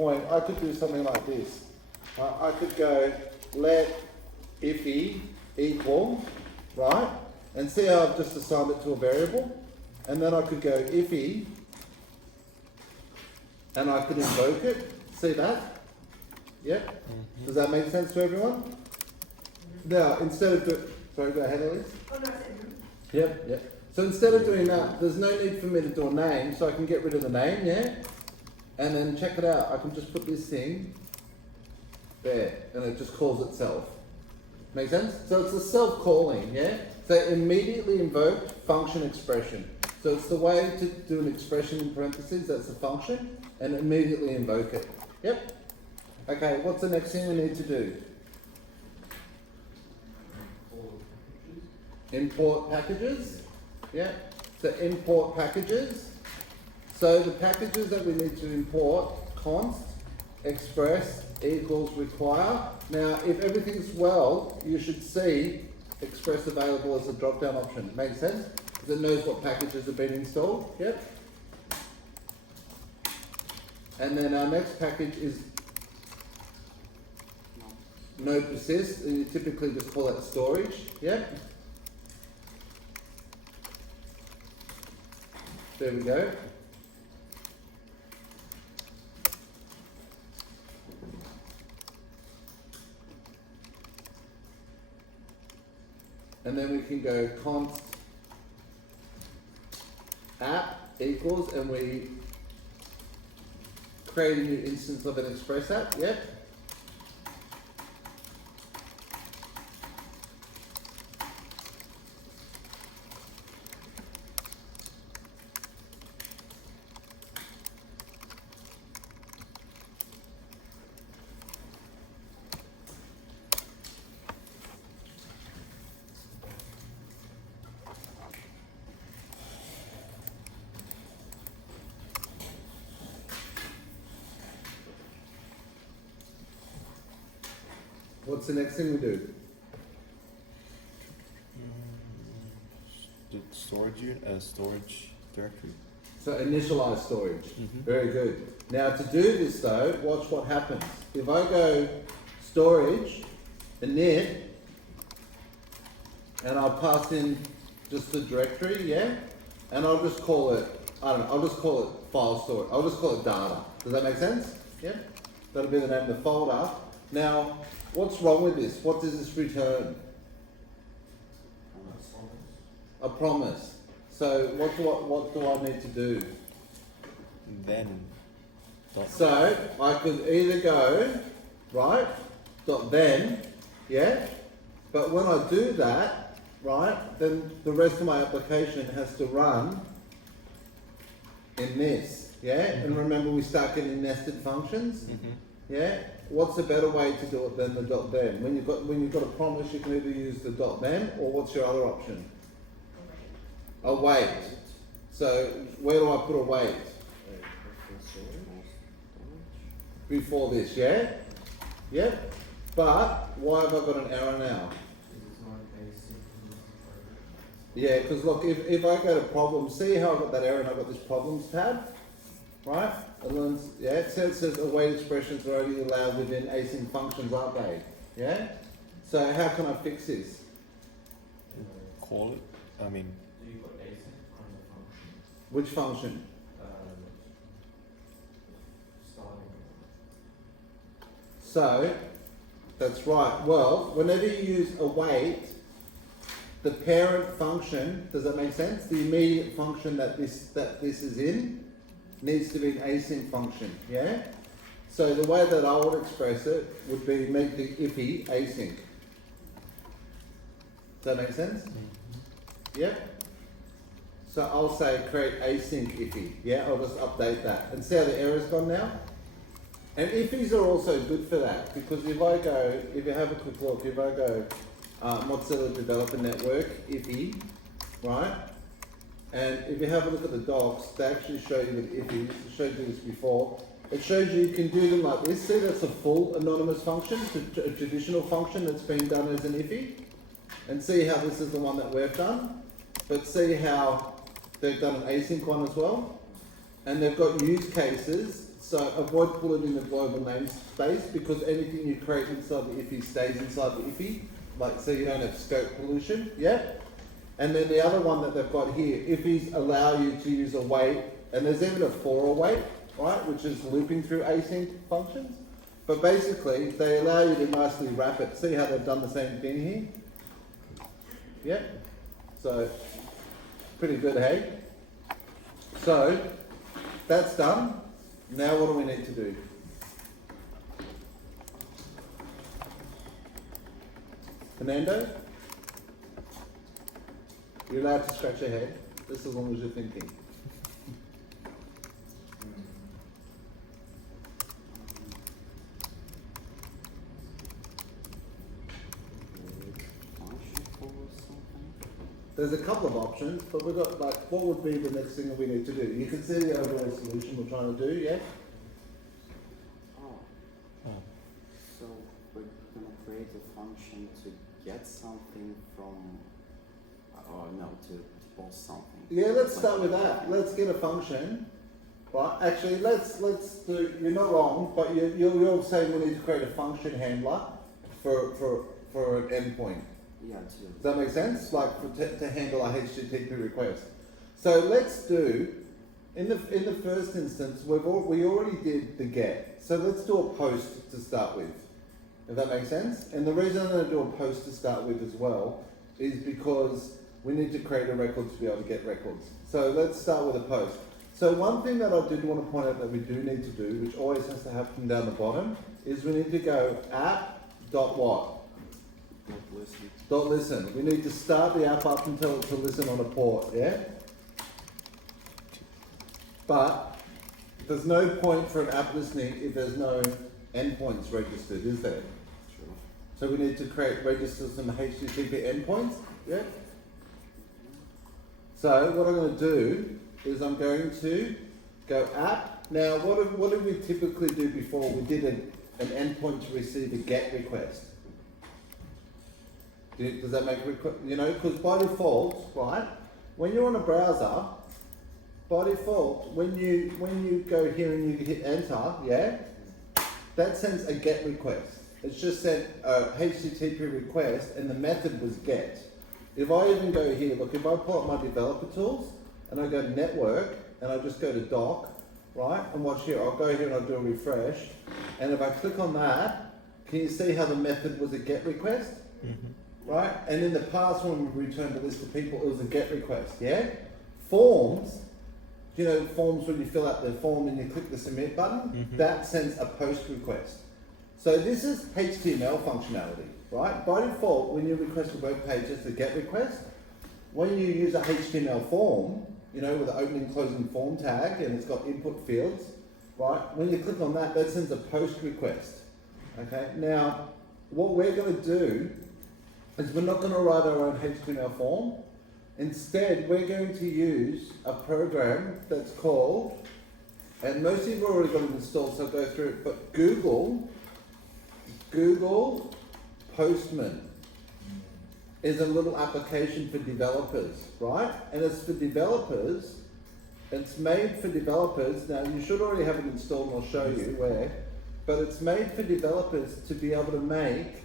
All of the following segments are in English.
point, I could do something like this. I could go let iffy equal, right? And see how I've just assigned it to a variable. And then I could go iffy, and I could invoke it. See that? Yep. Mm-hmm. Does that make sense to everyone? Now, instead of doing, sorry, go ahead, Elise. Oh, no, Yep, yep. So instead of doing that, there's no need for me to do a name, so I can get rid of the name, yeah? And then check it out, I can just put this thing there, and it just calls itself. Make sense? So it's a self-calling, yeah? So immediately invoked function expression. So it's the way to do an expression in parentheses, that's a function, and immediately invoke it. Yep. Okay, what's the next thing we need to do? Import packages. Yeah. So import packages. So the packages that we need to import, const, express, equals, require. Now, if everything's well, you should see express available as a drop-down option. Makes sense? Because it knows what packages have been installed. Yep. And then our next package is no persist, and you typically just call that storage. Yep. There we go. And then we can go const app equals, and we create a new instance of an express app. Yep. What's the next thing we do? The storage directory. So initialize storage. Very good. Now to do this though, watch what happens. If I go storage, init, and I'll pass in just the directory, yeah? And I'll just call it, I don't know, I'll just call it file storage. I'll just call it data. Does that make sense? Yeah? That'll be the name of the folder. Now, what's wrong with this? What does this return? A promise. So what do I need to do? Then. So I could either go, right, .then, yeah? But when I do that, right, then the rest of my application has to run in this, yeah? And remember we start getting nested functions, yeah? What's a better way to do it than the .then? When you've got a promise, you can either use the .then, or what's your other option? Await. So where do I put await? Before this, yeah? Yep. But why have I got an error now? Yeah, because look, if I go to problems, see how I've got that error and I've got this problems tab, right? And then, yeah, it says await expressions are only allowed within async functions, aren't they? Yeah? So how can I fix this? Call it. I mean. Do you put async on the function? Which function? Starting. So, that's right. Well, whenever you use await, the parent function, does that make sense? The immediate function that this is in needs to be an async function, yeah? So the way that I would express it would be make the iffy async. Does that make sense? Yep. So I'll say create async iffy, yeah? I'll just update that. And see how the error's gone now? And iffies are also good for that, because if you have a quick look, if I go Mozilla Developer Network, iffy, right? And if you have a look at the docs, they actually show you the iffies. I showed you this before. It shows you can do them like this. See, that's a full anonymous function, a traditional function that's been done as an iffy. And see how this is the one that we've done. But see how they've done an async one as well. And they've got use cases So avoid pulling in the global namespace because anything you create inside the IFI stays inside the IFI, like so you don't have scope pollution, yeah? And then the other one that they've got here, IFIs allow you to use a wait, and there's even a for await, right, which is looping through async functions. But basically, they allow you to nicely wrap it. See how they've done the same thing here? Yeah? So, pretty good, hey? So, that's done. Now what do we need to do? Fernando? You're allowed to scratch your head, just as long as you're thinking. There's a couple of options, but we've got like, what would be the next thing that we need to do? You can see the overall solution we're trying to do, yeah? Oh, Oh. so we're gonna create a function to get something from, or no, to post something. Yeah, let's start with that. Let's get a function, right? Actually, let's do. You're not wrong, but you're saying we need to create a function handler for an endpoint. Yeah, to Does that make sense? Like to handle a HTTP request. So let's do. In the first instance, we already did the get. So let's do a post to start with. If that makes sense. And the reason I'm going to do a post to start with as well is because we need to create a record to be able to get records. So let's start with a post. So one thing that I did want to point out that we do need to do, which always has to happen down the bottom, is we need to go app.what? listen. .listen. We need to start the app up and tell it to listen on a port, yeah? But there's no point for an app listening if there's no endpoints registered, is there? True. So we need to register some HTTP endpoints, yeah? So what I'm going to do is I'm going to go app. Now what did we typically do before? We did an endpoint to receive a GET request. Does that make you know? Because by default, right, when you're on a browser, by default, when you go here and you hit enter, yeah, that sends a GET request. It's just sent a HTTP request, and the method was GET. If I even go here, look, if I pull up my developer tools and I go to network and I just go to doc, right, and watch here, I'll go here and I'll do a refresh, and if I click on that, can you see how the method was a GET request? Mm-hmm. Right? And in the past when we returned a list of people, it was a GET request, yeah? Forms, you know, forms when you fill out the form and you click the submit button, Mhm. that sends a post request. So this is HTML functionality, right? By default, when you request a web page, it's a GET request. When you use a HTML form, you know, with an opening and closing form tag and it's got input fields, right? When you click on that, that sends a post request, okay? Now, what we're going to do is we're not going to write our own HTML form. Instead, we're going to use a program that's called, and most of you have already got it installed, so I'll go through it, but Google Postman is a little application for developers, right? And it's for developers, it's made for developers. Now, you should already have it installed, and I'll show you where, but it's made for developers to be able to make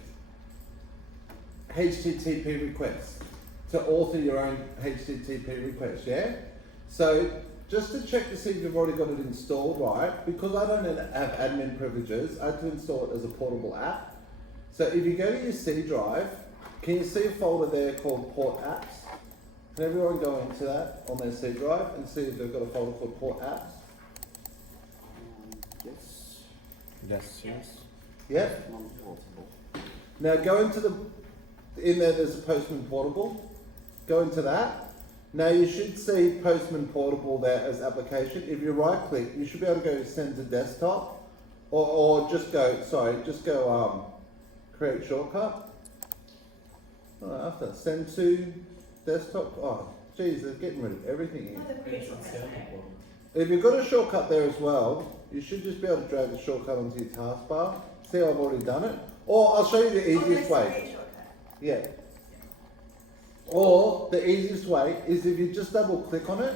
HTTP requests, to author your own HTTP request, yeah? So just to check to see if you've already got it installed right, because I don't have admin privileges, I have to install it as a portable app. So if you go to your C drive, can you see a folder there called Port Apps? Can everyone go into that on their C drive and see if they've got a folder called Port Apps? Yes. Yes. Yeah? Non-portable. Now go into in there there's a Postman Portable. Go into that. Now you should see Postman Portable there as application. If you right click, you should be able to go send to desktop or just go, create shortcut. Oh, after send to desktop. Oh, geez, they're getting rid of everything here. If you've got a shortcut there as well, you should just be able to drag the shortcut onto your taskbar. See, I've already done it. Or I'll show you the easiest way. Yeah. Or the easiest way is if you just double click on it,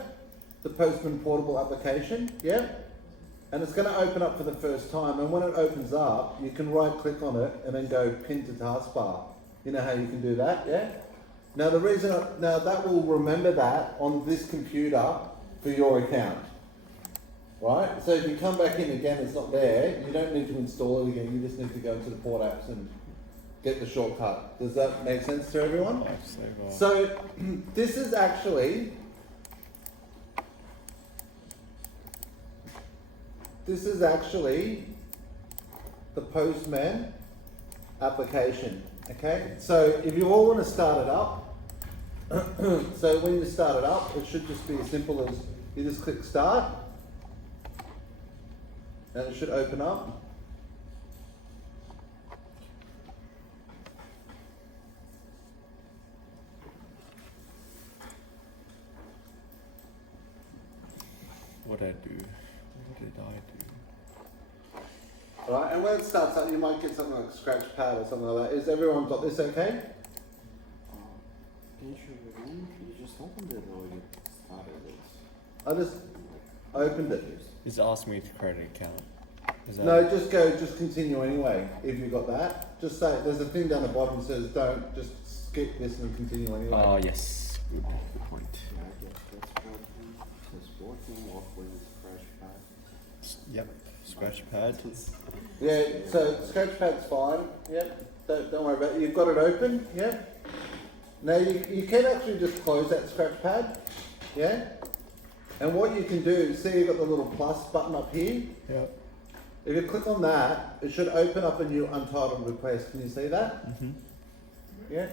the Postman Portable application, yeah? and it's going to open up for the first time. And when it opens up, you can right click on it and then go pin to taskbar. You know how you can do that, yeah? Now that will remember that on this computer for your account, right? So if you come back in again, it's not there. You don't need to install it again. You just need to go into the port apps and get the shortcut. Does that make sense to everyone? So this is actually the Postman application. Okay, so if you all want to start it up, so when you start it up, it should just be as simple as you just click start, and it should open up. What did I do? Right, and when it starts up, you might get something like Scratchpad or something like that. Is everyone got this okay? Can you show it again? You just opened it or you started it? I just opened it. It's asked me to create an account. Is that No, just continue anyway, if you got that. Just say, there's a thing down the bottom that says don't, just skip this and continue anyway. Oh, yes. Good point. Yeah, I guess that's working. It's working off with Scratchpad. Yep. Scratchpad. Yeah, so Scratchpad's fine, yep. Don't worry about it. You've got it open, yeah? Now you can actually just close that Scratchpad, yeah? And what you can do, see you've got the little plus button up here? Yep. If you click on that, it should open up a new untitled request. Can you see that? Mm-hmm. Yeah?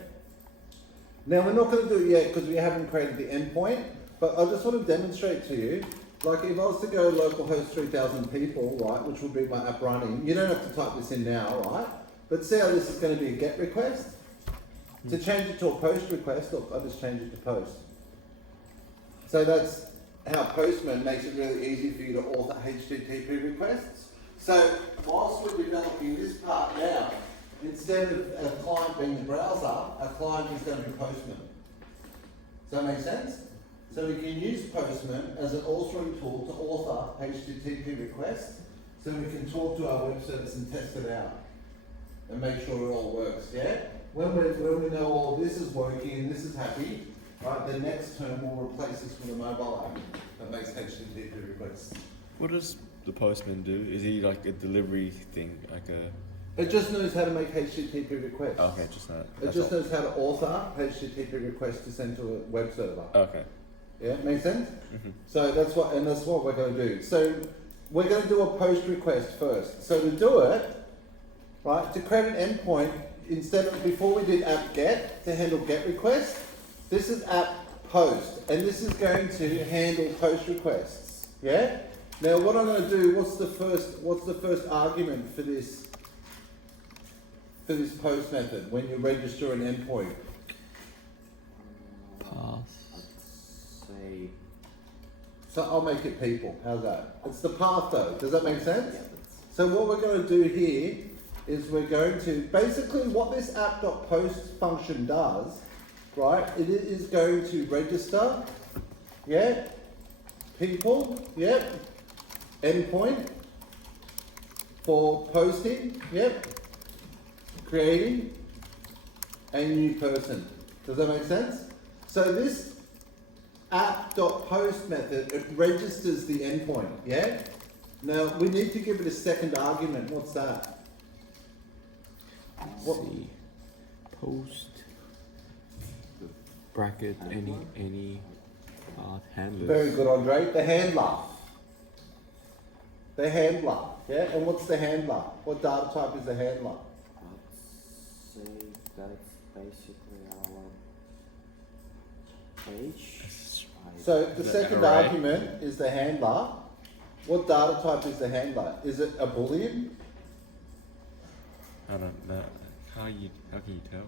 Now we're not going to do it yet because we haven't created the endpoint, but I just want to demonstrate to you, like if I was to go localhost 3,000 people, right, which would be my app running, you don't have to type this in now, right? But see how this is going to be a GET request? To change it to a POST request, look, I just change it to POST. So that's how Postman makes it really easy for you to author HTTP requests. So whilst we're developing this part now, instead of a client being the browser, a client is going to be Postman. Does that make sense? So we can use Postman as an authoring tool to author HTTP requests, so we can talk to our web service and test it out and make sure it all works, yeah? When we know all this is working and this is happy, right, the next term will replace this with a mobile app that makes HTTP requests. What does the postman do? Is he like a delivery thing, like a? It just knows how to make HTTP requests. Okay, just that. It just knows how to author HTTP requests to send to a web server. Okay. Yeah, make sense? Mm-hmm. So that's what we're going to do. So we're going to do a post request first. So to do it, right, to create an endpoint, before we did app get to handle get requests, this is app post, and this is going to handle post requests. Yeah. Now what I'm going to do? What's the first argument for this post method when you register an endpoint? Pass. Say. So I'll make it people. How's that? It's the path though. Does that make sense? Yeah, So what we're going to do here is we're going to, basically what this app.post function does, right, it is going to register, yeah, people, yep, endpoint for posting, yep, creating a new person. Does that make sense? So this app.post method, it registers the endpoint, yeah? Now we need to give it a second argument. What's that? Let's see. Post bracket any handlers. Very good, Andre. The handler. The handler. Yeah. And what's the handler? What data type is the handler? I'd say that's basically our page. So the Is it second an array? argument is the handler. What data type is the handler? Is it a boolean? I don't know. How can you tell?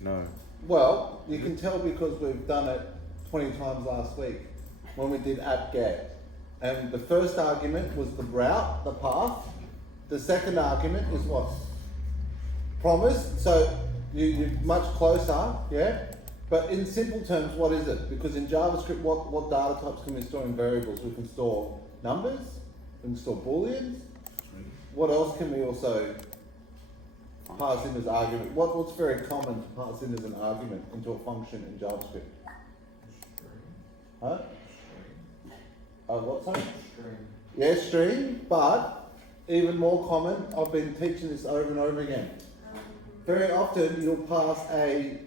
No. Well, you can tell because we've done it 20 times last week when we did app get. And the first argument was the route, the path. The second argument is what? Promise. So you're much closer, yeah? But in simple terms, what is it? Because in JavaScript, what data types can we store in variables? We can store numbers, and store booleans. What else can we also pass in as argument? What's very common to pass in as an argument into a function in JavaScript? Huh? Oh, what, sorry? String. Yeah, string, but even more common, I've been teaching this over and over again. Very often you'll pass a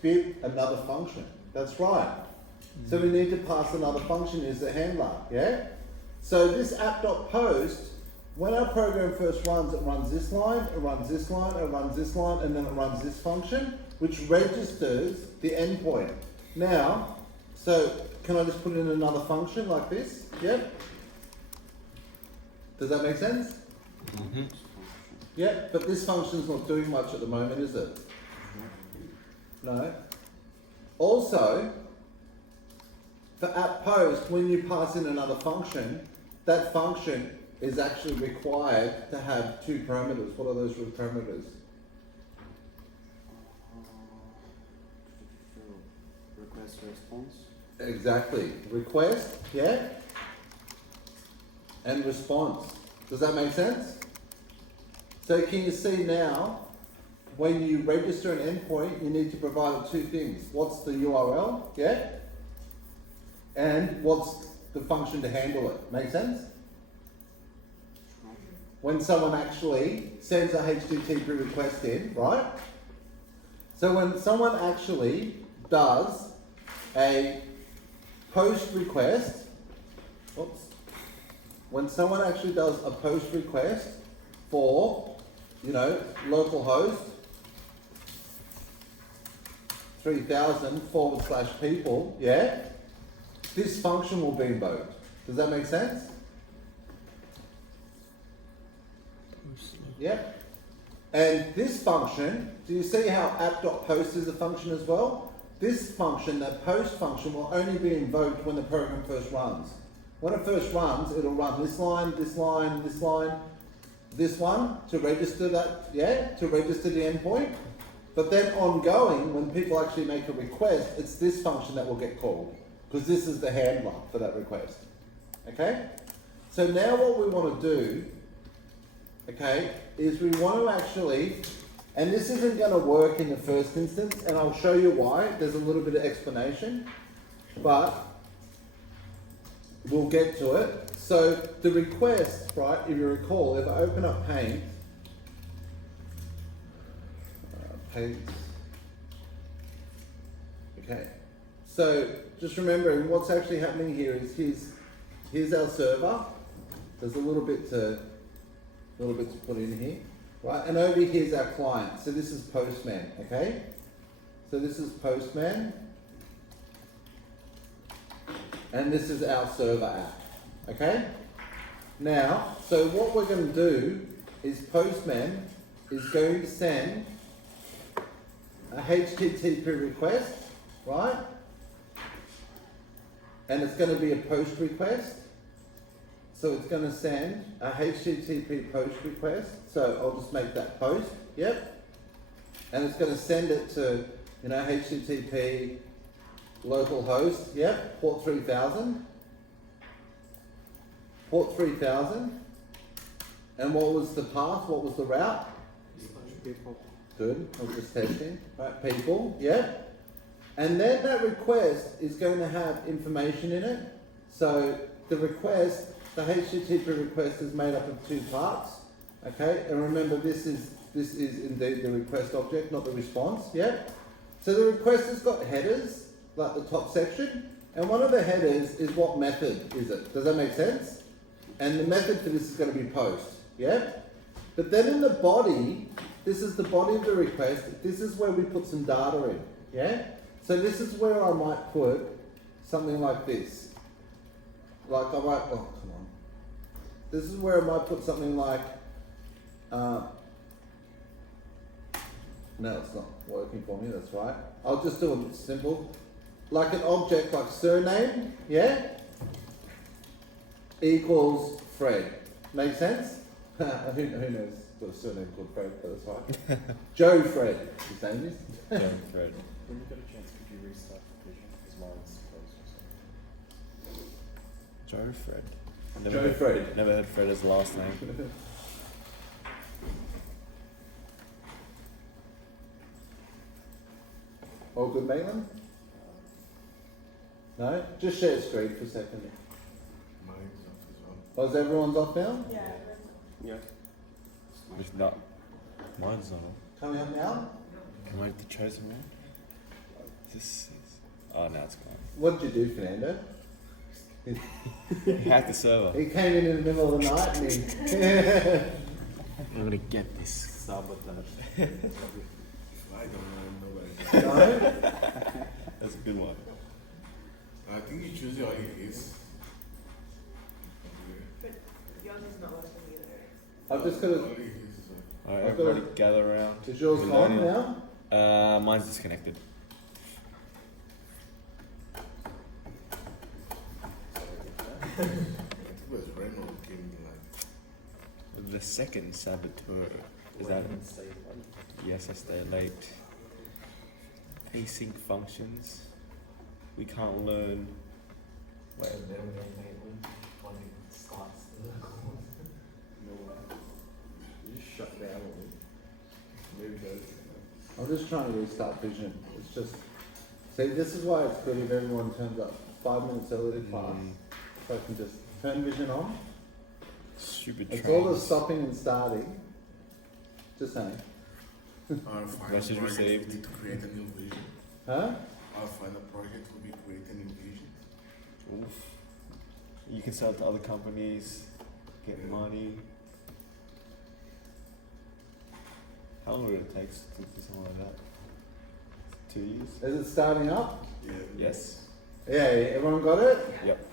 bit another function. That's right. So we need to pass another function as a handler, yeah? So this app.post, when our program first runs, it runs this line, it runs this line, it runs this line, and then it runs this function, which registers the endpoint. Now, so can I just put in another function like this? Yep. Does that make sense? Mm-hmm. Yeah, but this function's not doing much at the moment, is it? No. Also, for app post, when you pass in another function, that function is actually required to have two parameters. What are those parameters? Request response. Exactly. Request, yeah? And response. Does that make sense? So can you see now, when you register an endpoint, you need to provide two things. What's the URL, yeah? And what's the function to handle it? Make sense? When someone actually sends a HTTP request in, right? So when someone actually does a post request, oops, when someone actually does a post request for, you know, localhost 3000/people, yeah? This function will be invoked. Does that make sense? Yep. And this function, do you see how app.post is a function as well? This function, that post function, will only be invoked when the program first runs. When it first runs, it'll run this line, this line, this line, this one to register that, yeah, to register the endpoint. But then ongoing, when people actually make a request, it's this function that will get called, because this is the handler for that request. Okay? So now what we want to do, okay, is we want to actually, and this isn't going to work in the first instance, and I'll show you why. There's a little bit of explanation, but we'll get to it. So the request, right, if you recall, if I open up Paint, okay, so just remembering what's actually happening here is here's our server. There's a little bit to put in here, right? And over here's our client. So this is Postman, okay? So this is Postman, and this is our server app, okay? Now, so what we're going to do is Postman is going to send a HTTP request, right? And it's going to be a post request. So it's going to send a HTTP post request. So I'll just make that post, yep. And it's going to send it to, you know, HTTP localhost, yep, port 3000. Port 3000. And what was the path? What was the route? People. Good, I was just testing. Right, people, yeah. And then that request is going to have information in it. So the request, the HTTP request is made up of two parts. Okay, and remember this is indeed the request object, not the response, yeah? So the request has got headers, like the top section, and one of the headers is what method is it? Does that make sense? And the method for this is going to be post, yeah? But then in the body, this is the body of the request. This is where we put some data in, yeah? So this is where I might put something like this. Like I might, oh, come on. This is where I might put something like, no, it's not working for me, that's right. I'll just do it simple. Like an object like surname, yeah? Equals Fred. Make sense? Who knows? Got a surname called Fred, but that's fine. Joe Fred, his name is. Joe Fred. When you get a chance, could you restart the vision? Because mine's closed or something. Joe Fred. Joe Fred. Never heard Fred as the last name. All good, Maitland? No? Just share screen for a second. Mine's off as well. Oh, is everyone's off now? Yeah. Yeah. If not, mine's not on. Coming up now? Can I have the chosen one? This is... Oh, now it's gone. What did you do, Fernando? Hack the server. He came in the middle of the night and he... I'm gonna get this. Sabotage. If I don't know, nobody. No? That's a good one. I think you choose your is. But young is not working either. I've just got to... Only his. Alright, I've got everybody gather around. Is yours Good on idea. now? Mine's disconnected. I think it was Reno who came in like. The second saboteur. Is that it? Yes, I stay late. Async functions. We can't learn. Wait, then when Maitland, when it starts the call. No way. You just shut down all it. Maybe that's. I'm just trying to restart Vision. It's just... See, this is why it's good if everyone turns up 5 minutes early to class. So I can just turn Vision on. Stupid It's trains. all the stopping and starting. Just saying. Our final Message project received. will be to create a new vision. Huh? Our final project will be create a new vision. Oof. You can sell it to other companies, get money. How long would it take to do something like that? 2 years? Is it starting up? Yeah. Yes. Yeah, everyone got it? Yep.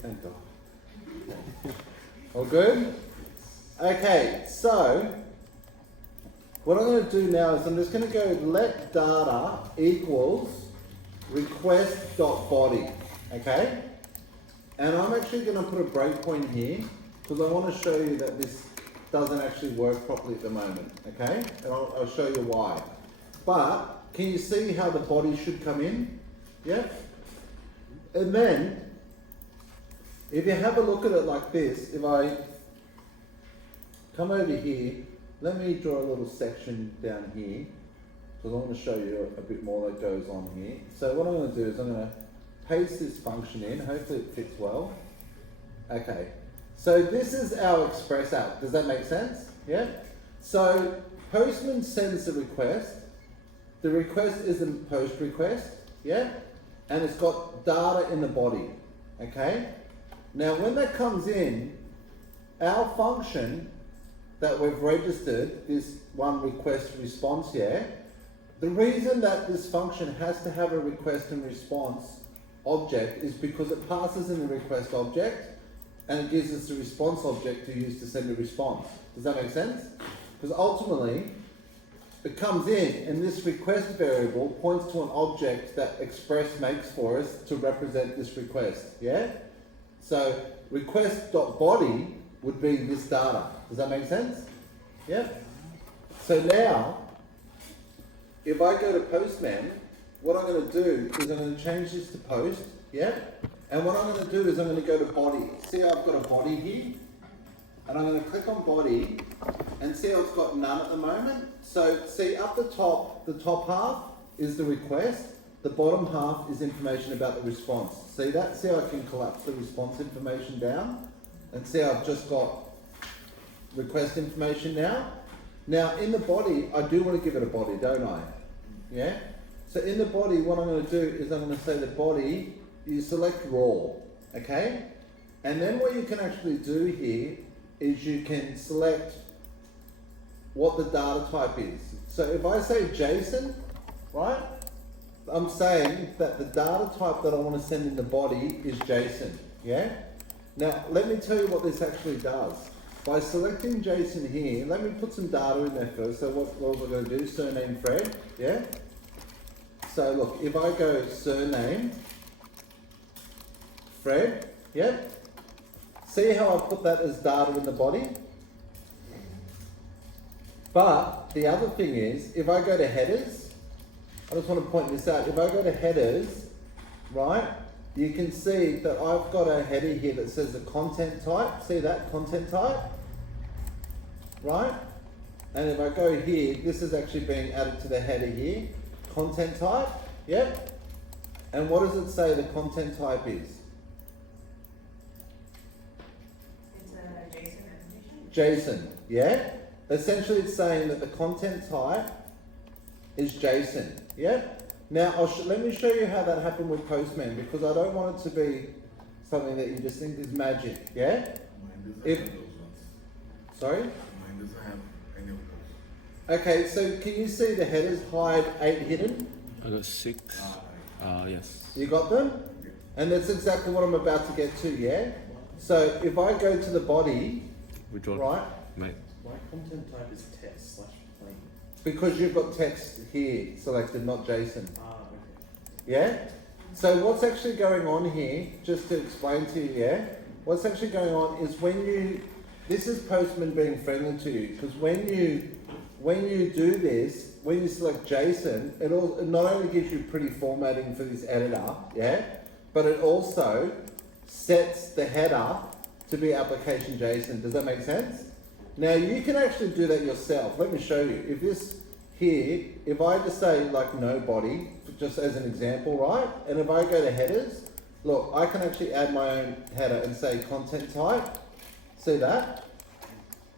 Thank God. All good? Okay, so what I'm going to do now is I'm just going to go let data equals request.body, okay? And I'm actually going to put a breakpoint here because I want to show you that this doesn't actually work properly at the moment, okay? And I'll show you why. But can you see how the body should come in? Yeah? And then, if you have a look at it like this, if I come over here, let me draw a little section down here, because I want to show you a bit more that goes on here. So what I'm going to do is I'm going to paste this function in, hopefully it fits well. Okay, so this is our express app. Does that make sense? Yeah? So Postman sends the request is a post request, yeah? And it's got data in the body, okay? Now when that comes in, our function that we've registered, this one request response here, the reason that this function has to have a request and response object is because it passes in the request object and it gives us the response object to use to send a response. Does that make sense? Because ultimately, it comes in and this request variable points to an object that Express makes for us to represent this request, yeah? So request.body would be this data. Does that make sense? Yeah? So now, if I go to Postman, what I'm going to do is I'm going to change this to post, yeah? And what I'm going to do is I'm going to go to body. See how I've got a body here? And I'm going to click on body and see how it's got none at the moment. So see up the top half is the request, the bottom half is information about the response. See that? See how I can collapse the response information down? And see how I've just got request information now? Now in the body, I do want to give it a body, don't I? Yeah? So in the body, what I'm going to do is I'm going to say the body, you select raw, okay? And then what you can actually do here is you can select what the data type is. So if I say JSON, right? I'm saying that the data type that I want to send in the body is JSON, yeah? Now, let me tell you what this actually does. By selecting JSON here, let me put some data in there first. So what we're going to do, surname Fred, yeah? So look, if I go surname Fred, yeah? See how I put that as data in the body? But the other thing is, if I go to headers, I just want to point this out. If I go to headers, right, you can see that I've got a header here that says the content type. See that content type? Right? And if I go here, this is actually being added to the header here. Content type, yep. And what does it say the content type is? It's a JSON application. JSON, yeah? Essentially it's saying that the content type is JSON, yeah? Now, let me show you how that happened with Postman, because I don't want it to be something that you just think is magic, yeah? Mine doesn't If- have those ones. Sorry? Mine doesn't have any of those. Okay, so can you see the headers hide 8 hidden? I got 6. Yes. You got them? And that's exactly what I'm about to get to, yeah? So if I go to the body, Which one? right, Mate. My content type is text / plain. because you've got text here selected, not JSON, Okay. yeah? So what's actually going on here, just to explain to you, yeah? What's actually going on is this is Postman being friendly to you, because when you do this, when you select JSON, it not only gives you pretty formatting for this editor, yeah? But it also sets the header to be application JSON. Does that make sense? Now you can actually do that yourself. Let me show you. If this here, if I just say like no body, just as an example, right? And if I go to headers, look, I can actually add my own header and say content type. See that?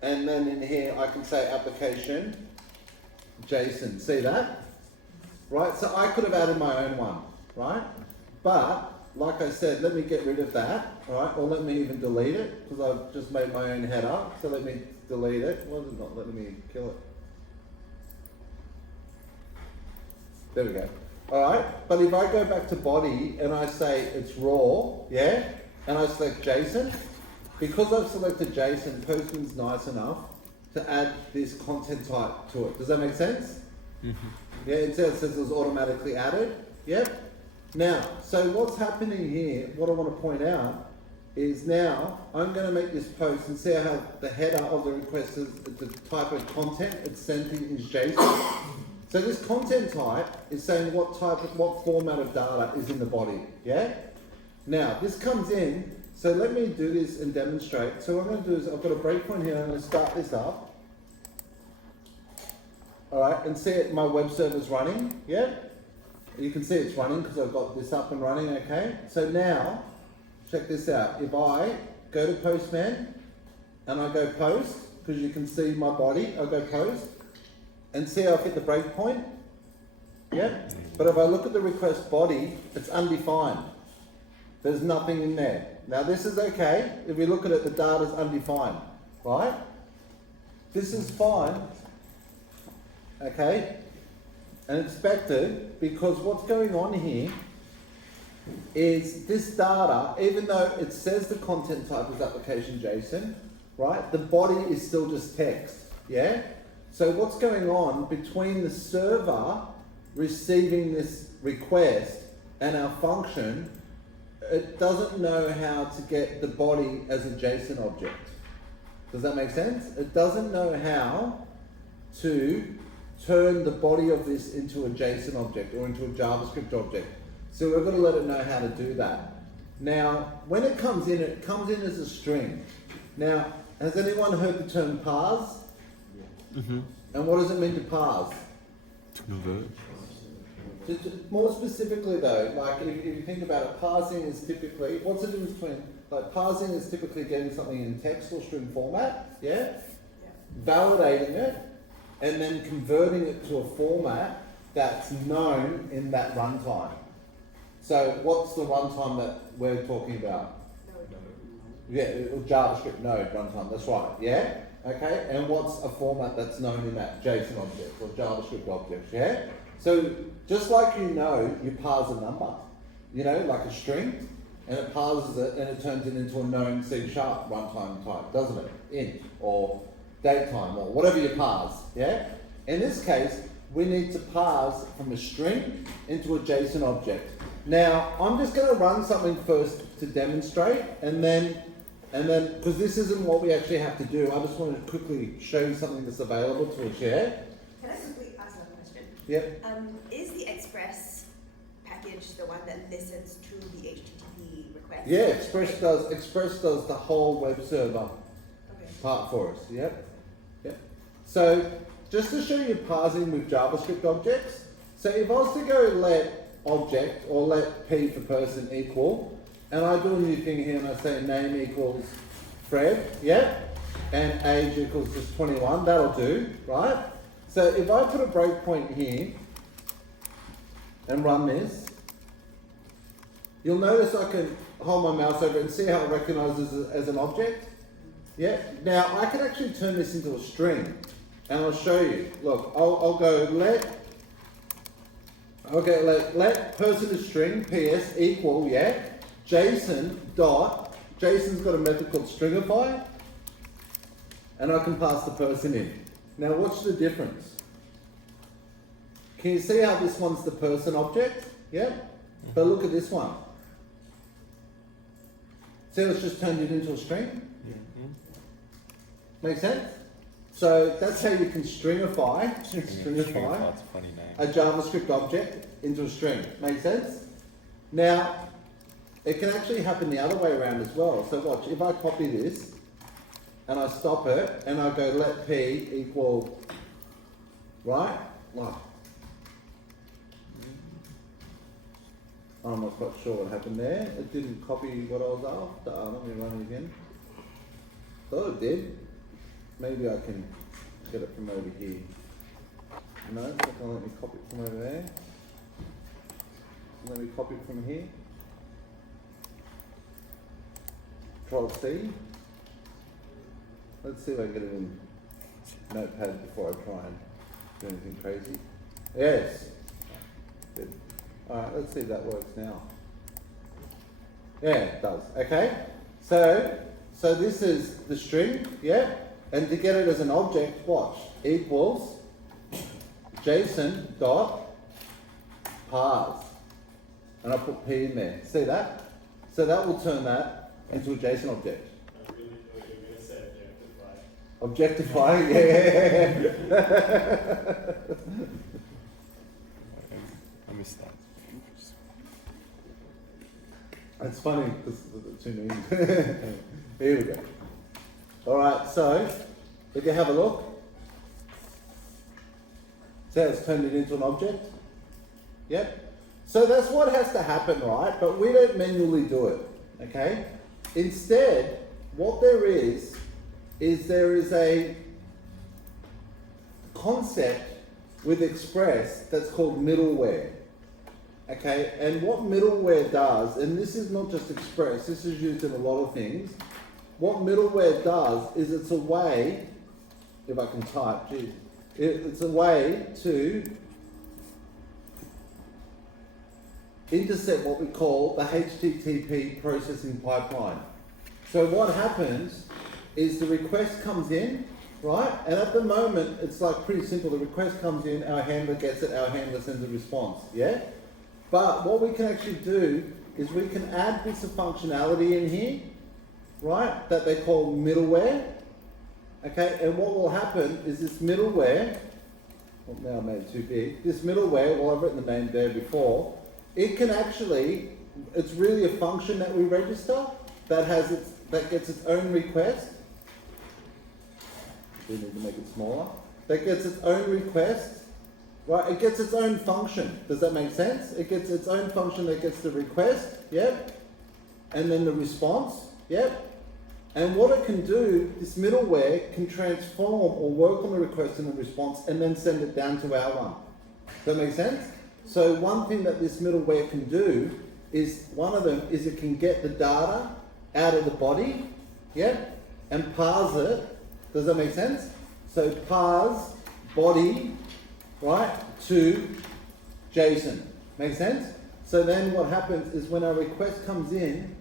And then in here I can say application JSON. See that? Right? So I could have added my own one, right? But like I said, let me get rid of that, right? Or let me even delete it, because I've just made my own header. So let me delete it. Why is it not letting me kill it? There we go. Alright, but if I go back to body and I say it's raw, yeah? And I select JSON, because I've selected JSON, Postman's nice enough to add this content type to it. Does that make sense? Yeah, it says it was automatically added. Yep. Now, so what's happening here, what I want to point out, is now I'm going to make this post and see how the header of the request is the type of content it's sending is JSON. So this content type is saying what format of data is in the body, yeah? Now, this comes in, so let me do this and demonstrate. So what I'm going to do is I've got a breakpoint here, I'm going to start this up. Alright, and see it, my web server's running, yeah? You can see it's running because I've got this up and running, okay? So now, check this out. If I go to Postman and I go post, because you can see my body, I go post, and see I've hit the breakpoint, yeah? But if I look at the request body, it's undefined. There's nothing in there. Now this is okay. If we look at it, the data's undefined, right? This is fine, okay? And expected, because what's going on here is this data, even though it says the content type is application JSON, right? The body is still just text, yeah? So what's going on between the server receiving this request and our function, it doesn't know how to get the body as a JSON object. Does that make sense? It doesn't know how to turn the body of this into a JSON object or into a JavaScript object. So we're going to let it know how to do that. Now, when it comes in as a string. Now, has anyone heard the term parse? And what does it mean to parse? To convert. More specifically though, like if you think about it, parsing is typically, what's the difference between, like parsing is typically getting something in text or string format, yeah? Validating it, and then converting it to a format that's known in that runtime. So what's the runtime that we're talking about? Yeah, JavaScript node runtime, that's right, yeah? Okay, and what's a format that's known in that JSON object or JavaScript object, yeah? So just like you parse a number, like a string, and it parses it and it turns it into a known C# runtime type, doesn't it? Int or datetime or whatever you parse, yeah? In this case, we need to parse from a string into a JSON object. Now, I'm just going to run something first to demonstrate, and then, because this isn't what we actually have to do, I just want to quickly show you something that's available to us, yeah? Can I quickly ask a question? Yep. Is the Express package the one that listens to the HTTP request? Yeah, Express does the whole web server Okay. part for us. Yep. Yep. So just to show you parsing with JavaScript objects. So if I was to go let object or let P for person equal, and I do a new thing here and I say name equals Fred, yep, and age equals just 21, that'll do, right? So if I put a breakpoint here and run this, you'll notice I can hold my mouse over it and see how it recognizes it as an object. Yeah. Now I can actually turn this into a string, and I'll show you. Look, I'll go let person is string PS equal JSON dot. JSON's got a method called stringify, and I can pass the person in. Now watch the difference. Can you see how this one's the person object? Yeah. But look at this one. See how it's just turned it into a string? Make sense? So that's how you can stringify Stringify's a funny name. a JavaScript object into a string. Make sense? Now, it can actually happen the other way around as well. So watch, if I copy this and I stop it and I go let P equal, right? Wow. I'm not quite sure what happened there. It didn't copy what I was after. Let me run it again. Thought it did. Maybe I can get it from over here. No, it's not going to let me copy it from over there. Let me copy it from here. Control C. Let's see if I can get it in Notepad before I try and do anything crazy. Yes. Good. Alright, let's see if that works now. Yeah, it does. Okay. So this is the string, yeah? And to get it as an object, watch, equals JSON dot parse. And I put P in there. See that? So that will turn that into a JSON object. Objectify, yeah. I missed that. It's funny because the two names. Here we go. Alright, so if you have a look, see how it's turned it into an object? Yep. So that's what has to happen, right? But we don't manually do it, okay? Instead, what there is there is a concept with Express that's called middleware. Okay, and what middleware does, and this is not just Express, this is used in a lot of things. What middleware does is it's a way, if I can type, geez, it's a way to intercept what we call the HTTP processing pipeline. So what happens is the request comes in, right? And at the moment, it's like pretty simple. The request comes in, our handler gets it, our handler sends a response, yeah? But what we can actually do is we can add bits of functionality in here, right? That they call middleware, okay? And what will happen is this middleware, well now I made it too big, this middleware, well I've written the name there before, it can actually, it's really a function that we register that gets its own request. We need to make it smaller. That gets its own request, right? It gets its own function. Does that make sense? It gets its own function that gets the request, yep. And then the response, yep. And what it can do, this middleware can transform or work on the request and the response and then send it down to our one. Does that make sense? So one thing that this middleware can do is, one of them is it can get the data out of the body, yeah, and parse it. Does that make sense? So parse body, right, to JSON. Make sense? So then what happens is when our request comes in,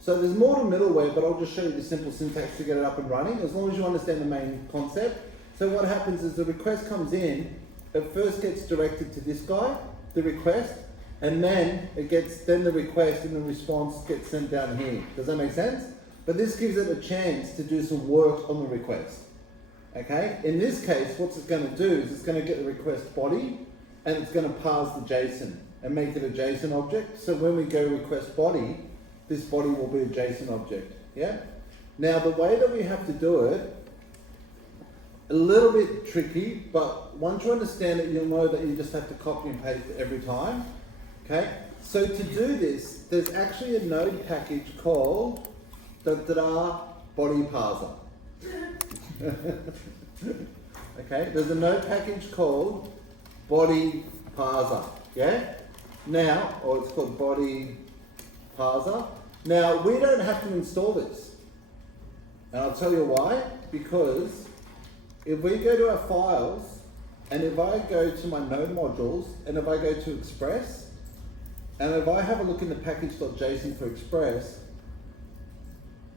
so there's more to middleware, but I'll just show you the simple syntax to get it up and running, as long as you understand the main concept. So what happens is the request comes in, it first gets directed to this guy, the request, and then then the request and the response gets sent down here. Does that make sense? But this gives it a chance to do some work on the request. Okay? In this case, what's it going to do is it's going to get the request body and it's going to parse the JSON and make it a JSON object. So when we go request body, this body will be a JSON object. Yeah? Now the way that we have to do it, a little bit tricky, but once you understand it, you'll know that you just have to copy and paste it every time. Okay? So to do this, there's actually a node package called body parser. Okay? There's a node package called body parser. Yeah? Now, or it's called body parser. Now, we don't have to install this. And I'll tell you why. Because if we go to our files, and if I go to my node modules, and if I go to Express, and if I have a look in the package.json for Express,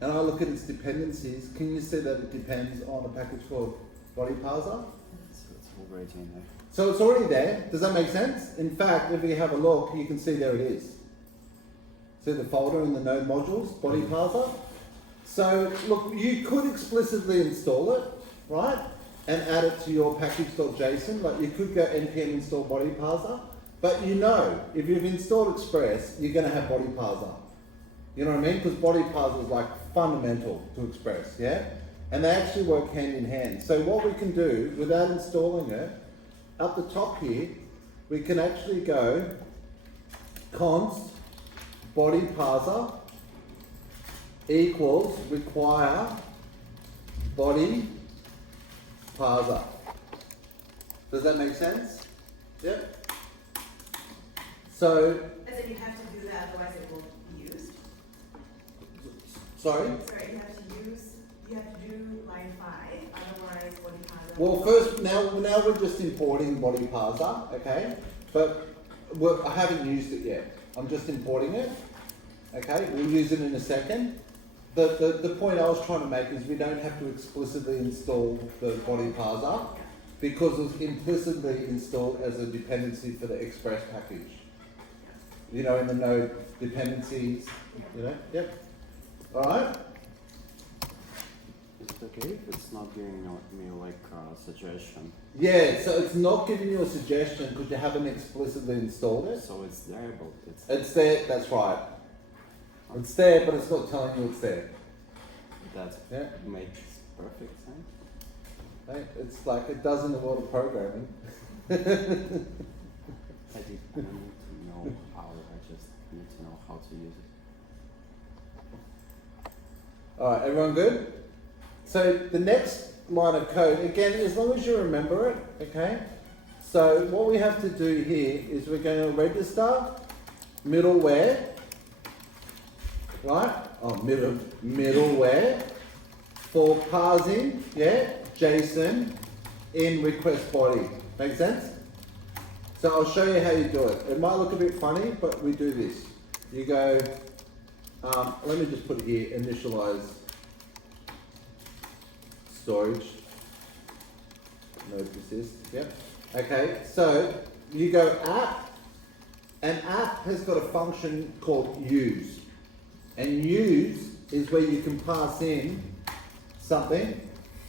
and I look at its dependencies, can you see that it depends on a package called body parser? So it's already in there. So it's already there. Does that make sense? In fact, if you have a look, you can see there it is. See the folder in the node modules, body parser? So look, you could explicitly install it, right? And add it to your package.json. Like you could go npm install body parser. But you know, if you've installed Express, you're going to have body parser. You know what I mean? Because body parser is like fundamental to Express, yeah? And they actually work hand in hand. So what we can do, without installing it, up the top here, we can actually go const body parser equals require body parser. Does that make sense? Yep. So, As in you have to do that, otherwise it won't be used. sorry? Sorry, you have to do line 5, otherwise body parser. Well, first, now we're just importing body parser, okay? But I haven't used it yet. I'm just importing it, okay? We'll use it in a second. The point I was trying to make is we don't have to explicitly install the body parser because it's implicitly installed as a dependency for the Express package. You know, in the node dependencies, you know? Yep. All right? Is it okay if it's not giving me like a suggestion? Yeah, so it's not giving you a suggestion because you haven't explicitly installed it. So it's there, but It's there, that's right. It's there, but it's not telling you it's there. that Yeah? makes perfect sense. Right? It's like it does in the world of programming. I didn't need to know how, I just need to know how to use it. Alright, everyone good? So the next line of code, again, as long as you remember it, okay? So what we have to do here is we're going to register middleware, right? Oh, middleware for parsing, yeah, JSON in request body. Make sense? So I'll show you how you do it. It might look a bit funny, but we do this. You go, let me just put it here, initialize storage, node persist, yep. Okay, so you go app, and app has got a function called use. And use is where you can pass in something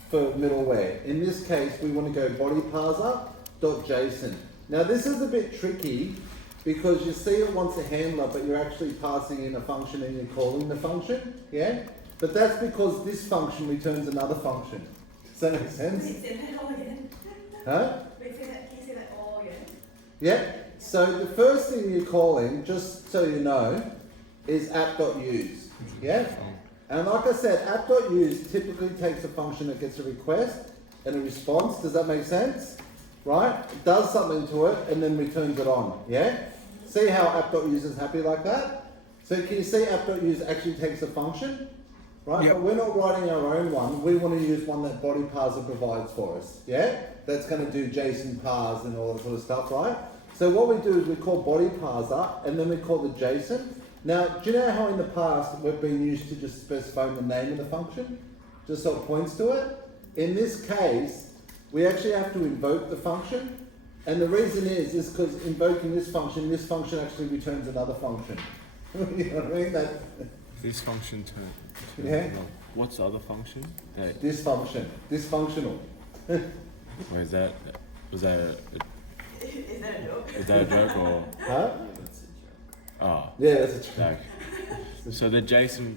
for middleware. In this case, we want to go body parser.json. Now this is a bit tricky because you see it wants a handler, but you're actually passing in a function and you're calling the function, yeah? But that's because this function returns another function. Does that make sense? Wait, say that all again. Huh? Wait, can you say that all again? Yeah. So the first thing you're calling, just so you know, is app.use. Yeah? And like I said, app.use typically takes a function that gets a request and a response. Does that make sense? Right? It does something to it and then returns it on. Yeah? See how app.use is happy like that? So can you see app.use actually takes a function? Right? Yep. But we're not writing our own one. We want to use one that body parser provides for us. Yeah? That's going to do JSON parse and all that sort of stuff, right? So what we do is we call body parser and then we call the JSON. Now, do you know how in the past we've been used to just specifying the name of the function? Just so it points to it? In this case, we actually have to invoke the function. And the reason is because invoking this function actually returns another function. You know what I mean? This function turn. Yeah. What's the other function? That, This function, dysfunctional. or is that? Was that? Is that a joke? Is that a joke or? Huh? Yeah, that's a joke. Oh, Yeah, that's a like So the JSON,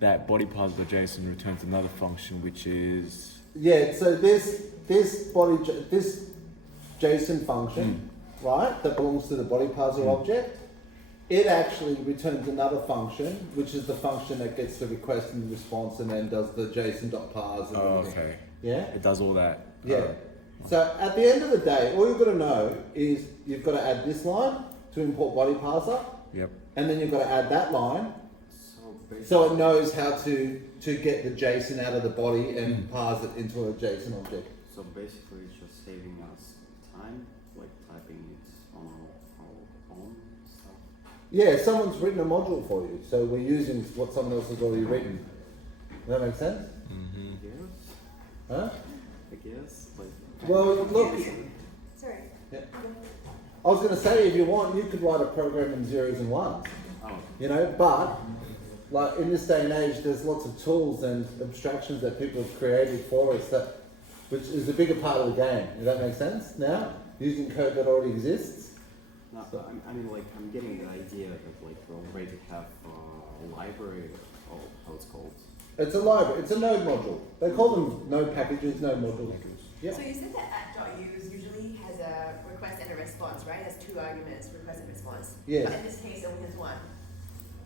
that body parser.json returns another function which is Yeah, so this JSON function, right, that belongs to the body parser object, it actually returns another function, which is the function that gets the request and the response and then does the JSON.parse and everything. okay. Yeah? It does all that. Yeah. So at the end of the day, all you've got to know is you've got to add this line to import body parser, Yep. and then you've got to add that line So basically, so it knows how to get the JSON out of the body and parse it into a JSON object. so basically it's just saving us time, like typing it on our own stuff. Yeah, someone's written a module for you, so we're using what someone else has already written. Does that make sense? Mm-hmm. I guess. Huh? I guess. Like. Well, look, Sorry. yeah. I was going to say, if you want, you could write a program in zeros and ones, Oh. you know, but like in this day and age, there's lots of tools and abstractions that people have created for us that, which is a bigger part of the game. Does that make sense now? Using code that already exists? No, I mean, like, I'm getting the idea that, like, we already have a library, or how it's called. It's a library, it's a node module. They call them node packages, node modules. Yeah. So you said that app.use usually has a request and a response, right? It has two arguments, request and response. Yes. But in this case, it only has one.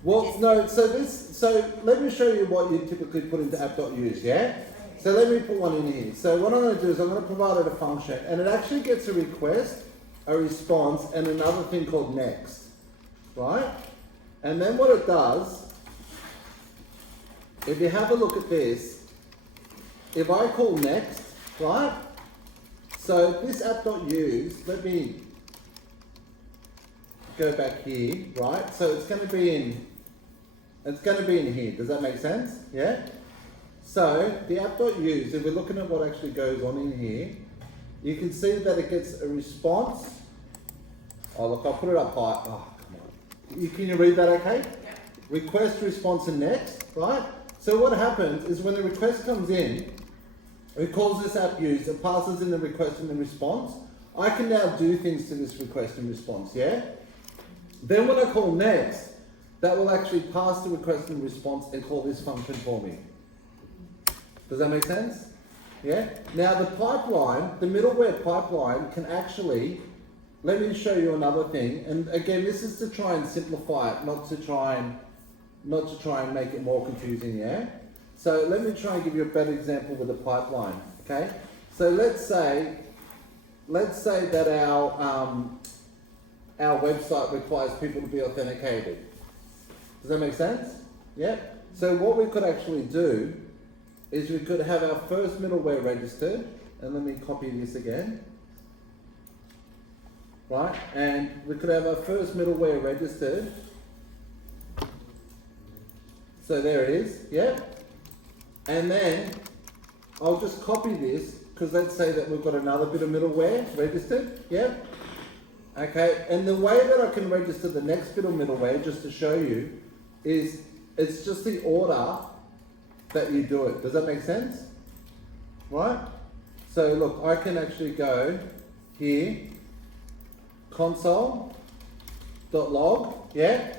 Well, no, so let me show you what you typically put into app.use, yeah? Okay. So let me put one in here. So what I'm going to do is I'm going to provide it a function, and it actually gets a request, a response, and another thing called next, right? And then what it does, if you have a look at this, if I call next, right? So this app.use, let me go back here, right? So it's going to be in here. Does that make sense? Yeah? So the app.use, if we're looking at what actually goes on in here, you can see that it gets a response. Oh look, I'll put it up high. Oh, come on. Can you read that okay? Yeah. Request, response, and next, right? So what happens is when the request comes in, it calls this app use, it passes in the request and the response. I can now do things to this request and response, yeah? Then when I call next, that will actually pass the request and response and call this function for me. Does that make sense? Yeah? Now the pipeline, the middleware pipeline can actually, let me show you another thing. And again, this is to try and simplify it, not to try and make it more confusing, yeah? So let me try and give you a better example with a pipeline, okay? So let's say that our website requires people to be authenticated. Does that make sense? Yeah? So what we could actually do is we could have our first middleware registered, and let me copy this again. Right? And we could have our first middleware registered. So there it is, yeah? And then I'll just copy this, because let's say that we've got another bit of middleware registered, yeah? Okay, and the way that I can register the next bit of middleware, just to show you, is it's just the order that you do it. Does that make sense? Right? So look, I can actually go here, console.log, yeah?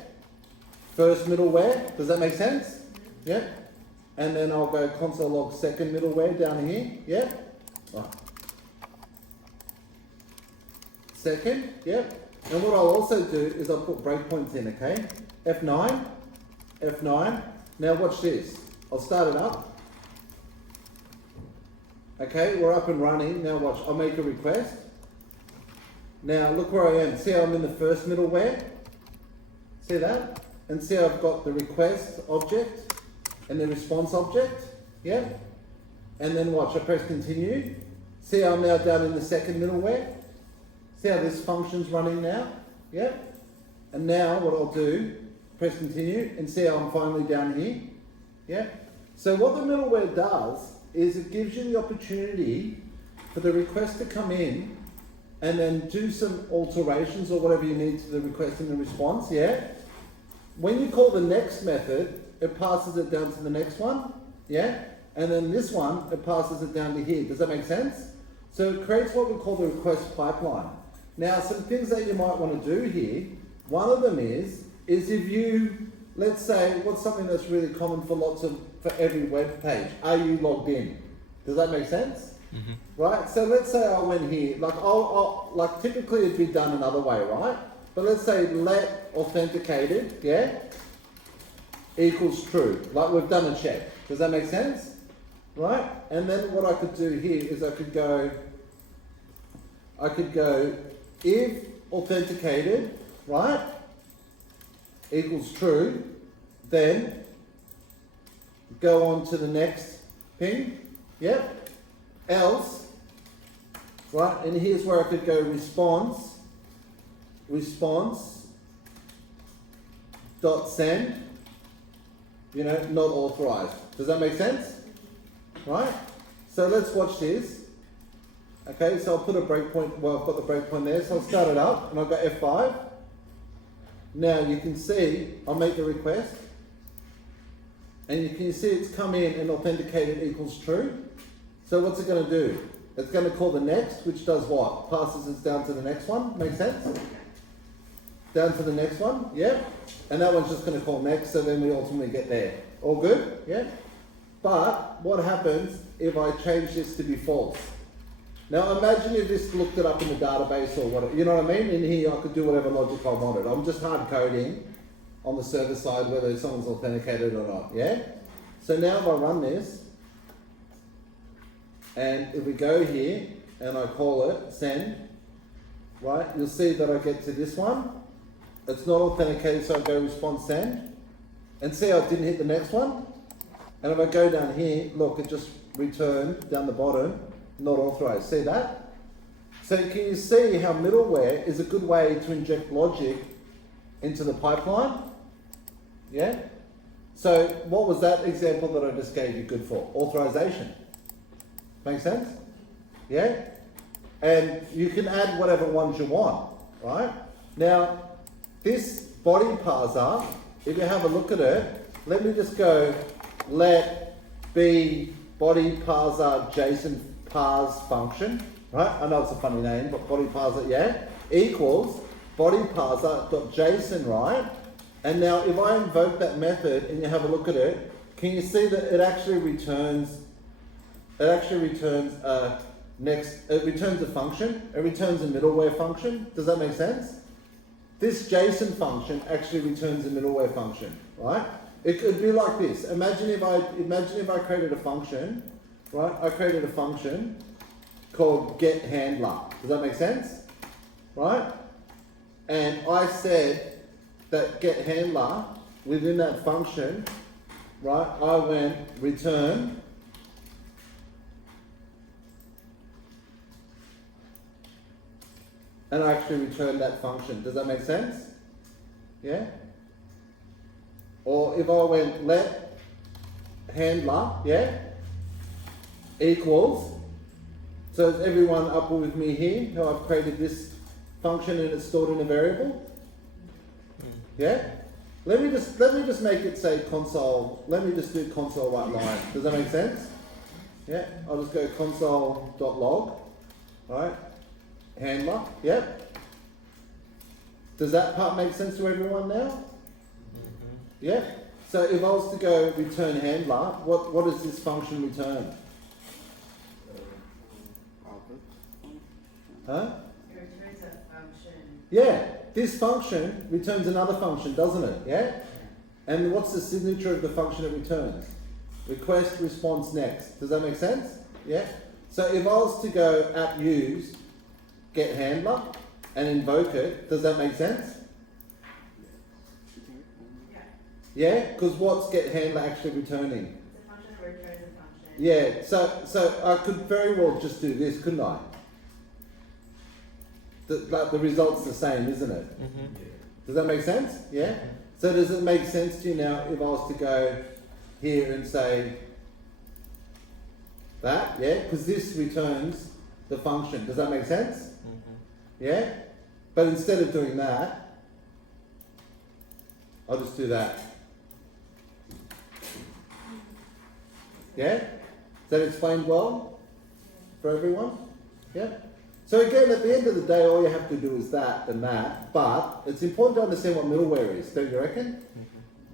First middleware, does that make sense? Yeah? And then I'll go console log second middleware down here, yeah? Oh. Second, yeah? And what I'll also do is I'll put breakpoints in, okay? F9, F9. Now watch this. I'll start it up. Okay, we're up and running. Now watch, I'll make a request. Now look where I am. See how I'm in the first middleware? See that? And see how I've got the request object and the response object, yeah? And then watch, I press continue. See how I'm now down in the second middleware? See how this function's running now, yeah? And now what I'll do, press continue, and see how I'm finally down here, yeah? So what the middleware does is it gives you the opportunity for the request to come in and then do some alterations or whatever you need to the request and the response, yeah? When you call the next method, it passes it down to the next one, yeah? And then this one, it passes it down to here. Does that make sense? So it creates what we call the request pipeline. Now, some things that you might want to do here, one of them is if you, let's say, what's something that's really common for every web page? Are you logged in? Does that make sense? Right? So let's say I went here, like typically it'd be done another way, right? But let's say let authenticated, yeah, equals true. Like we've done a check. Does that make sense? Right? And then what I could do here is I could go if authenticated, right, equals true, then go on to the next ping, yep. Else, right, and here's where I could go response dot send, you know, not authorized. Does that make sense? Right? So let's watch this. Okay, so I'll put a breakpoint, well I've got the breakpoint there, so I'll start it up and I'll go F5. Now you can see, I'll make the request and you can see it's come in and authenticated equals true. So what's it going to do? It's going to call the next, which does what? Passes us down to the next one. Make sense? Down to the next one, yeah? And that one's just going to call next, so then we ultimately get there. All good? Yeah? But what happens if I change this to be false? Now imagine if this looked it up in the database or whatever, you know what I mean? In here I could do whatever logic I wanted. I'm just hard coding on the server side whether someone's authenticated or not, yeah? So now if I run this, and if we go here and I call it send, right, you'll see that I get to this one. It's not authenticated, so I go response send. And see I didn't hit the next one? And if I go down here, look, it just returned down the bottom, not authorized. See that? So can you see how middleware is a good way to inject logic into the pipeline? Yeah? So what was that example that I just gave you good for? Authorization. Make sense? Yeah? And you can add whatever ones you want, right? Now, this body parser, if you have a look at it, let me just go let be body parser JSON parse function, right? I know it's a funny name, but body parser, yeah? Equals body parser.json, right? And now if I invoke that method and you have a look at it, can you see that it actually returns a function, it returns a middleware function. Does that make sense? This JSON function actually returns a middleware function, right? It could be like this. Imagine if I created a function, right? I created a function called getHandler. Does that make sense? Right? And I said that getHandler within that function, right? I went return and I actually returned that function. Does that make sense? Yeah? Or if I went let handler, yeah, equals, so is everyone up with me here, how I've created this function and it's stored in a variable? Yeah? Let me just make it say console, let me just do console right line. Does that make sense? Yeah? I'll just go console.log, right? Handler, yep. Does that part make sense to everyone now? Yeah? So if I was to go return handler, what does this function return? Huh? It returns a function. Yeah, this function returns another function, doesn't it? Yeah? And what's the signature of the function it returns? Request, response, next. Does that make sense? Yeah? So if I was to go app use get handler and invoke it, does that make sense? Yeah. Yeah? Because what's get handler actually returning? It's a function that returns a function. Yeah, so I could very well just do this, couldn't I? The result's the same, isn't it? Does that make sense? Yeah? So does it make sense to you now if I was to go here and say that? Yeah? Because this returns the function. Does that make sense? Yeah? But instead of doing that, I'll just do that. Yeah? Is that explained well for everyone? Yeah? So again, at the end of the day, all you have to do is that and that, but it's important to understand what middleware is, don't you reckon?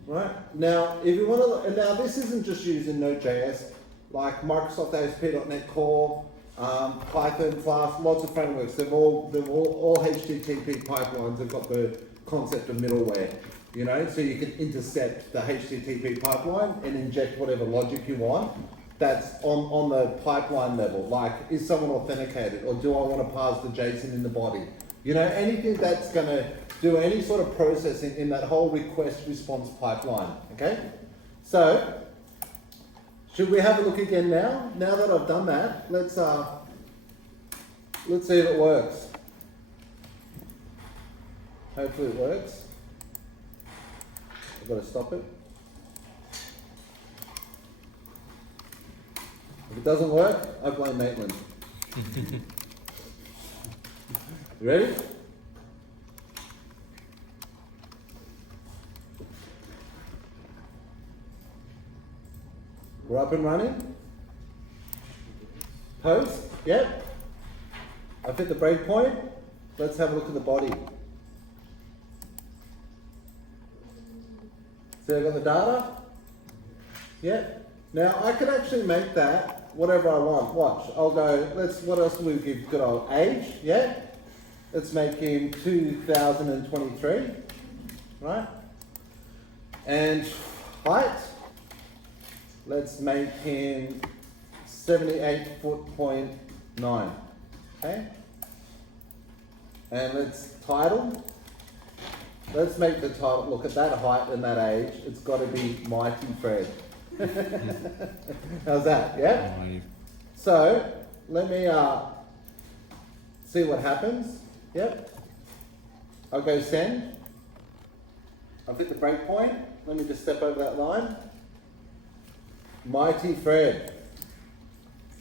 Right? Now, if you want to, and now this isn't just used in Node.js, like Microsoft ASP.NET Core, Python, Flask, lots of frameworks. They've all HTTP pipelines have got the concept of middleware. You know, so you can intercept the HTTP pipeline and inject whatever logic you want. That's on the pipeline level. Like, is someone authenticated, or do I want to parse the JSON in the body? You know, anything that's going to do any sort of processing in that whole request-response pipeline. Okay, so should we have a look again now? Now that I've done that, let's see if it works. Hopefully it works. I've got to stop it. If it doesn't work, I blame Maitland. You ready? We're up and running. Post, yep. I've hit the breakpoint. Let's have a look at the body. So I've got the data. Yep. Now I could actually make that whatever I want. Watch. I'll go, what else do we give good old age? Yeah. Let's make him 2023. Right? And height. Let's make him 78'9". Okay? And let's title. Let's make the title, look at that height and that age, it's got to be Mighty Fred. How's that, yeah? So, let me see what happens. Yep. I'll go send. I've hit the breakpoint. Let me just step over that line. Mighty Fred.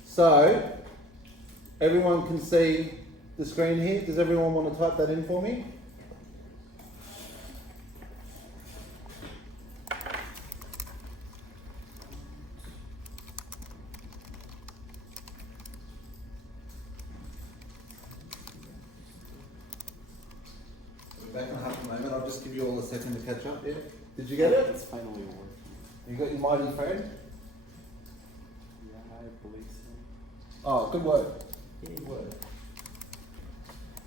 So, everyone can see the screen here. Does everyone want to type that in for me? Back in half a moment, I'll just give you all a second to catch up, yeah? Did you get it? It's finally working. You got your Mighty Fred? Yeah, I believe so. Oh, good work. Good work.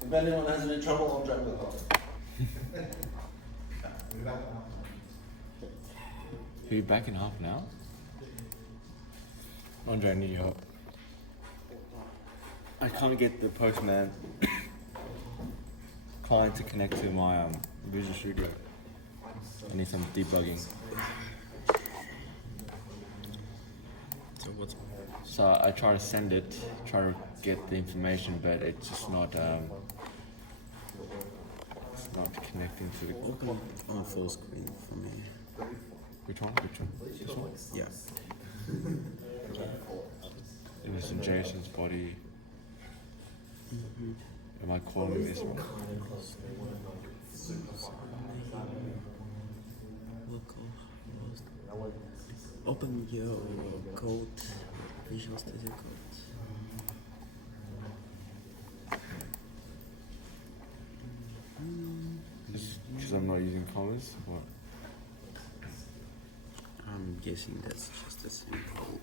If anyone has any trouble, I'll jump with it. Are you back in half an hour? Andre, I need your help. I can't get the Postman client to connect to my Visual Studio. I need some debugging. So I try to send it, try to get the information, but it's just not connecting to the. Open on full screen for me. Which one? This one? Yeah. It was in Jason's body. Am I calling this one? Local. Open your code. Visual Studio Code. Because I'm not using colors? What? I'm guessing that's just a simple.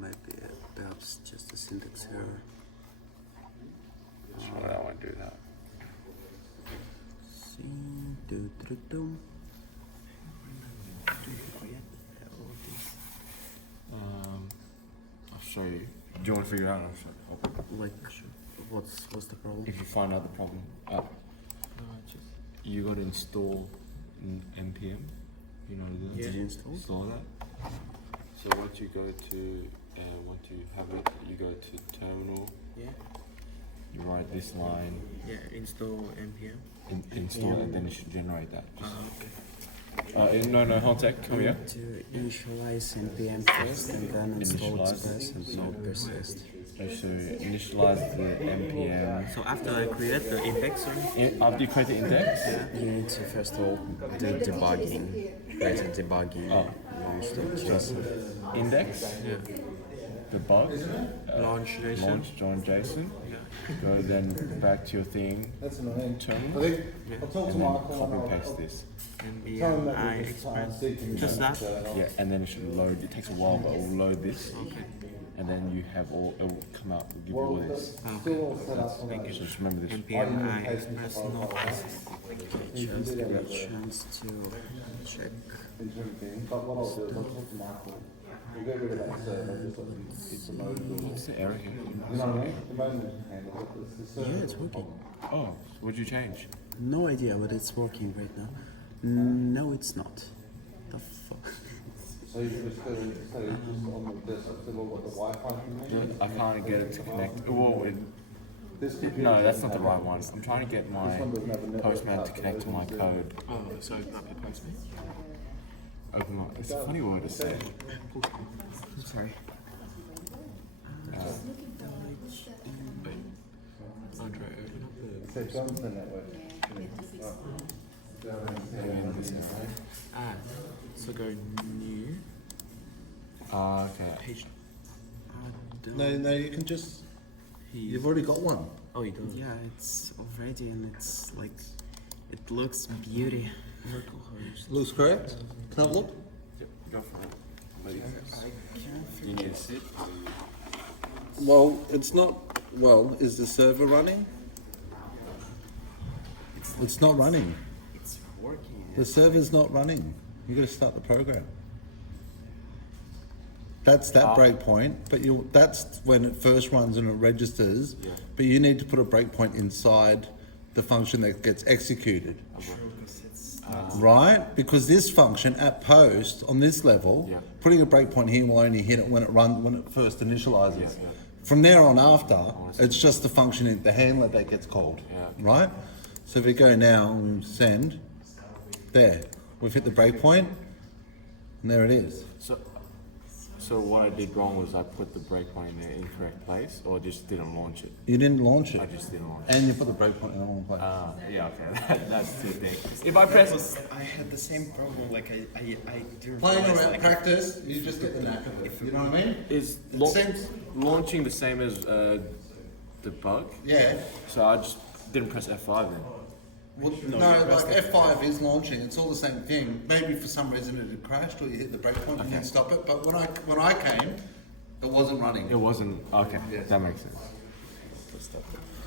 Maybe perhaps just a syntax error. Sure, I won't do that. I'll show you. Do you want to figure it out? I'll show you. Like, what's the problem? If you find out the problem, you got to install npm. You know that? Did you install? that. So once you go to, once you have it, you go to terminal. Yeah. You write this line. Yeah. Install npm. Install and then it should generate that. Okay. No, hold on, come here. To initialize npm first and then install express and node persist. So initialize the npm. So after I create the index, After you create the index? You need to first of all do debugging. Create a debugging. Oh. You install JSON. Index? yeah. the bug. Launch Jason. Launch John Jason. Yeah. Go then back to your thing. That's annoying. Terminal. I think I'll talk to And then Michael copy and and paste this. And tell him the that I we just express. seeking Just that. Yeah, and then it should load. It takes a while, but it will load this, Okay. and then you have all. It will come out. Will give you all Well, this. that's still all set up on Thank that. you. So just remember this. NPM I express no Just give a chance to check. Interim thing, but what I'll do is I'll talk to Michael. We'll get rid of that server, just let him keep the mode going. What's the error here? You know what I mean? The moment handles it, it's the server. Yeah, it's working. Oh, what'd you change? No idea, but it's working right now. No, it's not. The fuck? So you just go, so you just on the desktop, so what the Wi-Fi thing? I can't get it to connect. Well, This computer no, that's doesn't not the have right one. I'm trying to get my This one doesn't have a network Postman to card, connect to my so code. Oh, so open up your Postman. Open up. It's a funny word to say. I'm sorry. Wait. Andre, open up the. So Johnson network. Ah, so go new Okay. page. No, you can just. He. You've already got one. Oh, you don't. Yeah, it's already and it's like it looks beauty. Localhost. Looks correct. Can I have a look? Go for it. You need to sit. Well, it's not. Well, is the server running? It's not running. It's working. The server's not running. You got to start the program. That's that breakpoint, but that's when it first runs and it registers. Yeah. But you need to put a breakpoint inside the function that gets executed. Right? Because this function at post on this level, Yeah. putting a breakpoint here will only hit it when it first initializes. Yeah, yeah. From there on after, see. it's just the function, the handler that gets called. Yeah. Right? So if we go now and we send, there, we've hit the breakpoint, and there it is. So what I did wrong was I put the breakpoint in the incorrect place, or just didn't launch it. You didn't launch it. I just didn't launch it. And you put the breakpoint in the wrong place. Yeah, okay. That's two things. If I press, I had the same problem. Like I didn't Playing realize, around like, practice, you just get the knack of it. You know what I mean? is Seems- launching the same as the bug? Yeah. So I just didn't press F5 then. Well, no, like F5 is launching. It's all the same thing. Maybe for some reason it had crashed, or you hit the breakpoint and then stop it. But when I came, it wasn't running. It wasn't. Okay, that makes sense.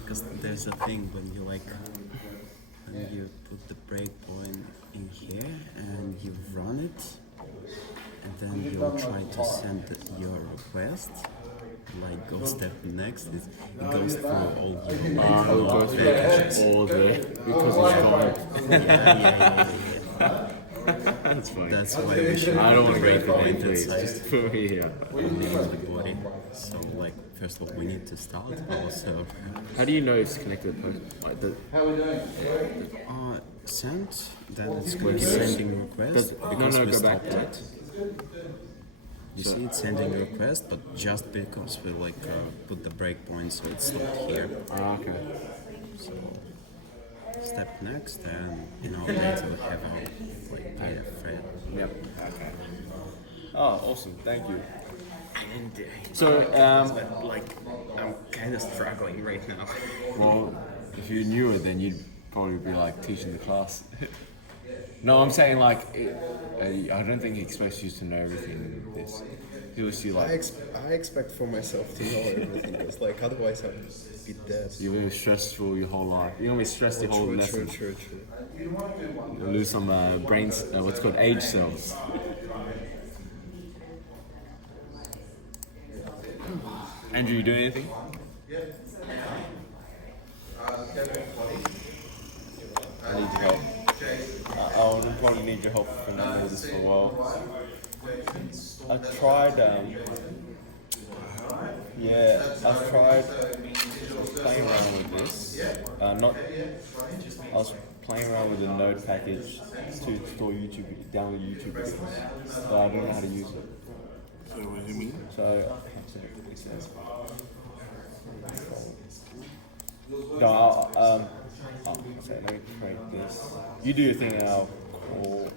Because there's a thing when you like when you put the breakpoint in here and you run it, and then you try to send your request. Like go step next, it goes through all your It will go through all the because it's gone. That's funny. That's why we should I don't want to go break for point that, please. inside Just put me here. and name the body. So like first of all we need to start also How do you know it's connected to post? Like the, send, then it's going to sending request because no, we go back stopped to it. You see it's sending request, but just because we like put the breakpoint so it's stopped here. okay. So step next and later we have our like data thread. Yep. Okay. Oh, awesome. Thank you. And So, like I'm kind of struggling right now. well, if you knew it, then you'd probably be like teaching the class. No, I'm saying like, I don't think he expects you to know everything in this. He was see like, I expect for myself to know everything. It's like otherwise I'd be dead. you're gonna be stressful your whole life. You're gonna be stressed your whole True. lesson. You'll lose some brains, what's called age cells. Andrew, you doing anything? I need your help. I would probably need your help for now this for a while. I tried, I've tried playing around with this. I was playing around with the Node package to store download YouTube videos, but I don't know how to use it. So what do you mean? So, it says. No, so let me create this. You do your thing and I'll call,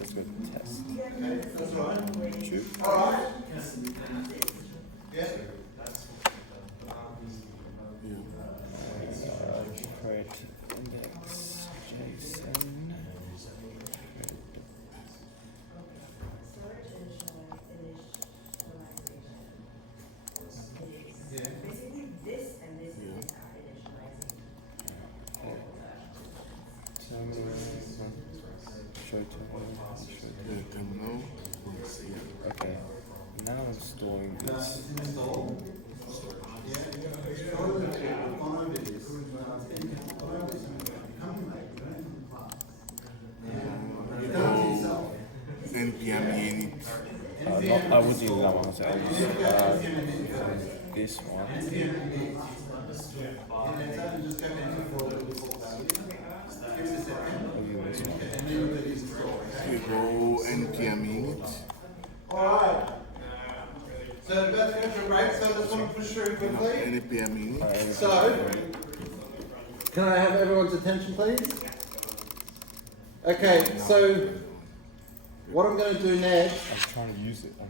let's go test. Shoot. NPM init. I would use that one. So I'll use this one. I'll use this one. We go NPM init. Alright. So about to go to a break, so I just want to push through quickly. NPM init. So, can I have everyone's attention, please? Okay, so what I'm going to do next I was trying to use it. I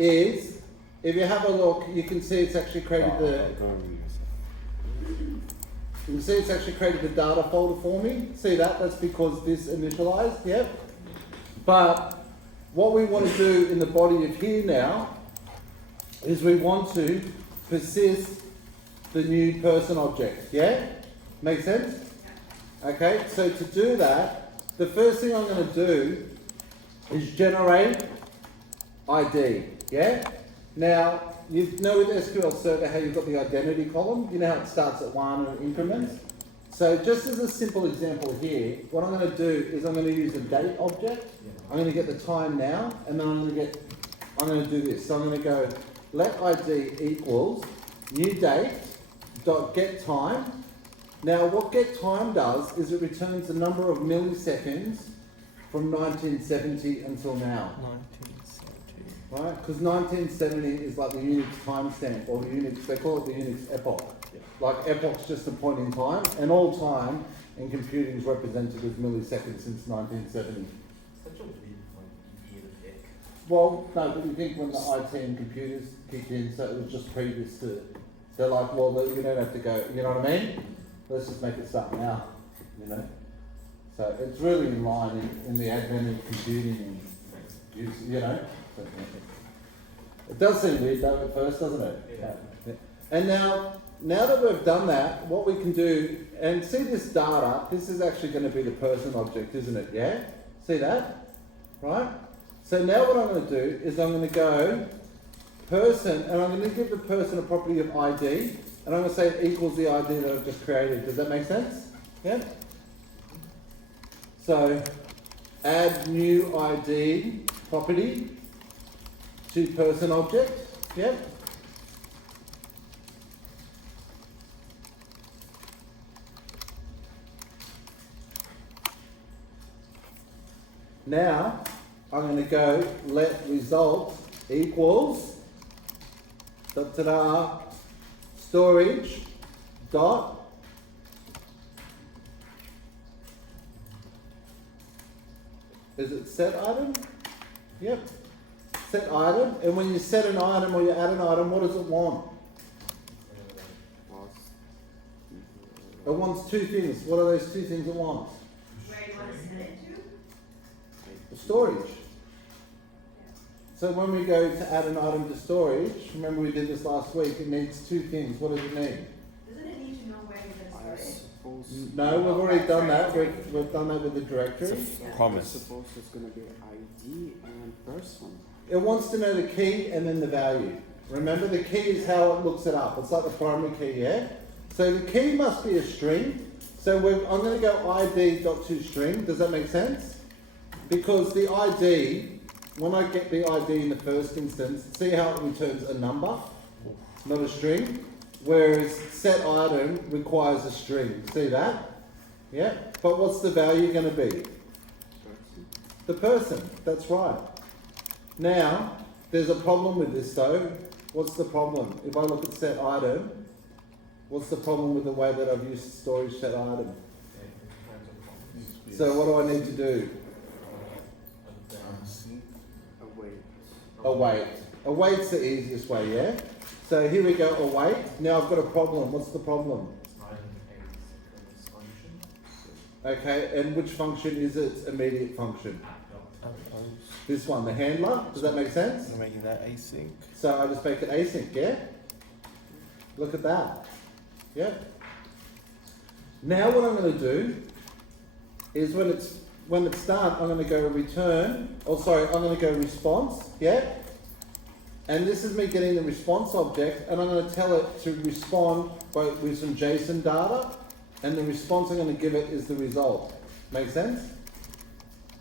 is, if you have a look, you can see it's actually created the. You can see it's actually created the data folder for me. See that? That's because this initialized. Yep. But what we want to do in the body of here now is we want to persist the new person object. Yeah? Make sense? Okay, so to do that, the first thing I'm going to do is generate ID. Yeah? Now, you know with SQL Server how you've got the identity column? You know how it starts at 1 and increments? So just as a simple example here, what I'm going to do is I'm going to use a date object. I'm going to get the time now, and then I'm going to do this. So I'm going to go let ID equals new date dot get time. Now what get time does is it returns the number of milliseconds from 1970 until now. 1970. Right? Because 1970 is like the Unix timestamp, or the Unix, they call it the Unix epoch. Like epoch's just a point in time, and all time in computing is represented as milliseconds since 1970. Such a weird year to pick. Well, no, but you think when the IT and computers kicked in, so it was just previous to, they're like, well, you don't have to go, you know what I mean? Let's just make it start now, you know? So it's really in line in the advent of computing and use, you know? It does seem weird though at first, doesn't it? Yeah. And now that we've done that, what we can do, and see this data, this is actually going to be the person object, isn't it? Yeah? See that? Right? So now what I'm going to do is I'm going to go person, and I'm going to give the person a property of ID, and I'm going to say it equals the ID that I've just created. Does that make sense? Yeah? So add new ID property to person object. Yeah? Now, I'm going to go let result equals da-da-da, storage dot is it set item? Yep. Set item, and when you set an item or you add an item, what does it want? It wants two things. What are those two things it wants? Where do you want to send it to? The storage. So when we go to add an item to storage, remember we did this last week, it needs two things. What does it need? Doesn't it need to know where you're going to store it? No, we've already done that. We've done that with the directory. It's a promise. Suppose it's gonna be ID and person. It wants to know the key and then the value. Remember, the key is how it looks it up. It's like the primary key, yeah? So the key must be a string. So I'm going to go id.toString. Does that make sense? Because the ID, when I get the ID in the first instance, see how it returns a number, not a string? Whereas set item requires a string. See that? Yeah? But what's the value going to be? The person. That's right. Now, there's a problem with this though. What's the problem? If I look at set item, what's the problem with the way that I've used storage set item? So what do I need to do? Await. Await's the easiest way, yeah? So here we go, await. Now I've got a problem. What's the problem? It's not a synchronous function. Okay, and which function is its immediate function? This one, the handler. Does that make sense? I'm making that async. So I just make it async, yeah? Look at that. Yeah? Now what I'm going to do is when it's done, I'm going to go return, I'm going to go response, yeah? And this is me getting the response object, and I'm going to tell it to respond with some JSON data, and the response I'm going to give it is the result. Make sense?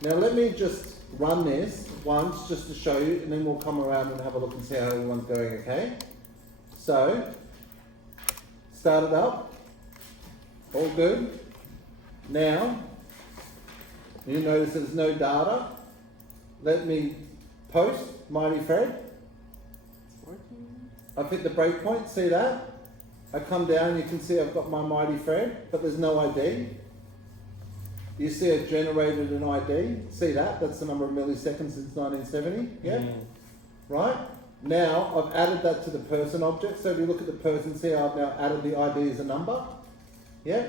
Now let me just run this once just to show you, and then we'll come around and have a look and see how everyone's going, okay? So, start it up. All good. Now, you notice there's no data. Let me post Mighty Fred. I've hit the breakpoint, see that? I come down, you can see I've got my Mighty Fred, but there's no ID. You see it generated an ID, see that? That's the number of milliseconds since 1970, yeah? Right? Now, I've added that to the person object, so if you look at the person, see how I've now added the ID as a number? Yeah?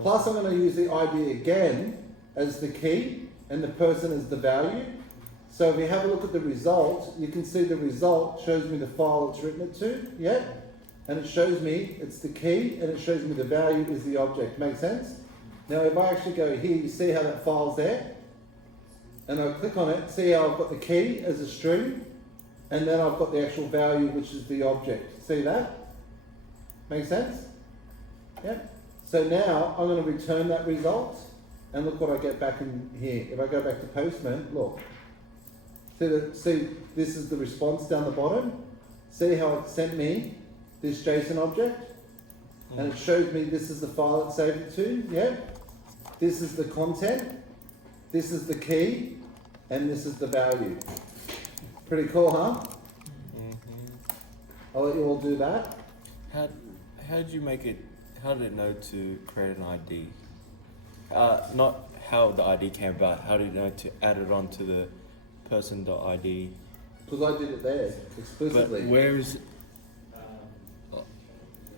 Plus I'm going to use the ID again as the key, and the person as the value. So if you have a look at the result, you can see the result shows me the file it's written it to, yeah? And it shows me it's the key, and it shows me the value is the object. Make sense? Now if I actually go here, you see how that file's there? And I click on it, see how I've got the key as a string, and then I've got the actual value, which is the object. See that? Make sense? Yeah? So now I'm going to return that result, and look what I get back in here. If I go back to Postman, look. See, this is the response down the bottom. See how it sent me this JSON object? And it shows me this is the file it saved it to, yeah? This is the content, this is the key, and this is the value. Pretty cool, huh? I'll let you all do that. How did you make it? How did it know to create an ID? Not how the ID came about. How did it know to add it onto the person.id? Because I did it there explicitly. But where is it?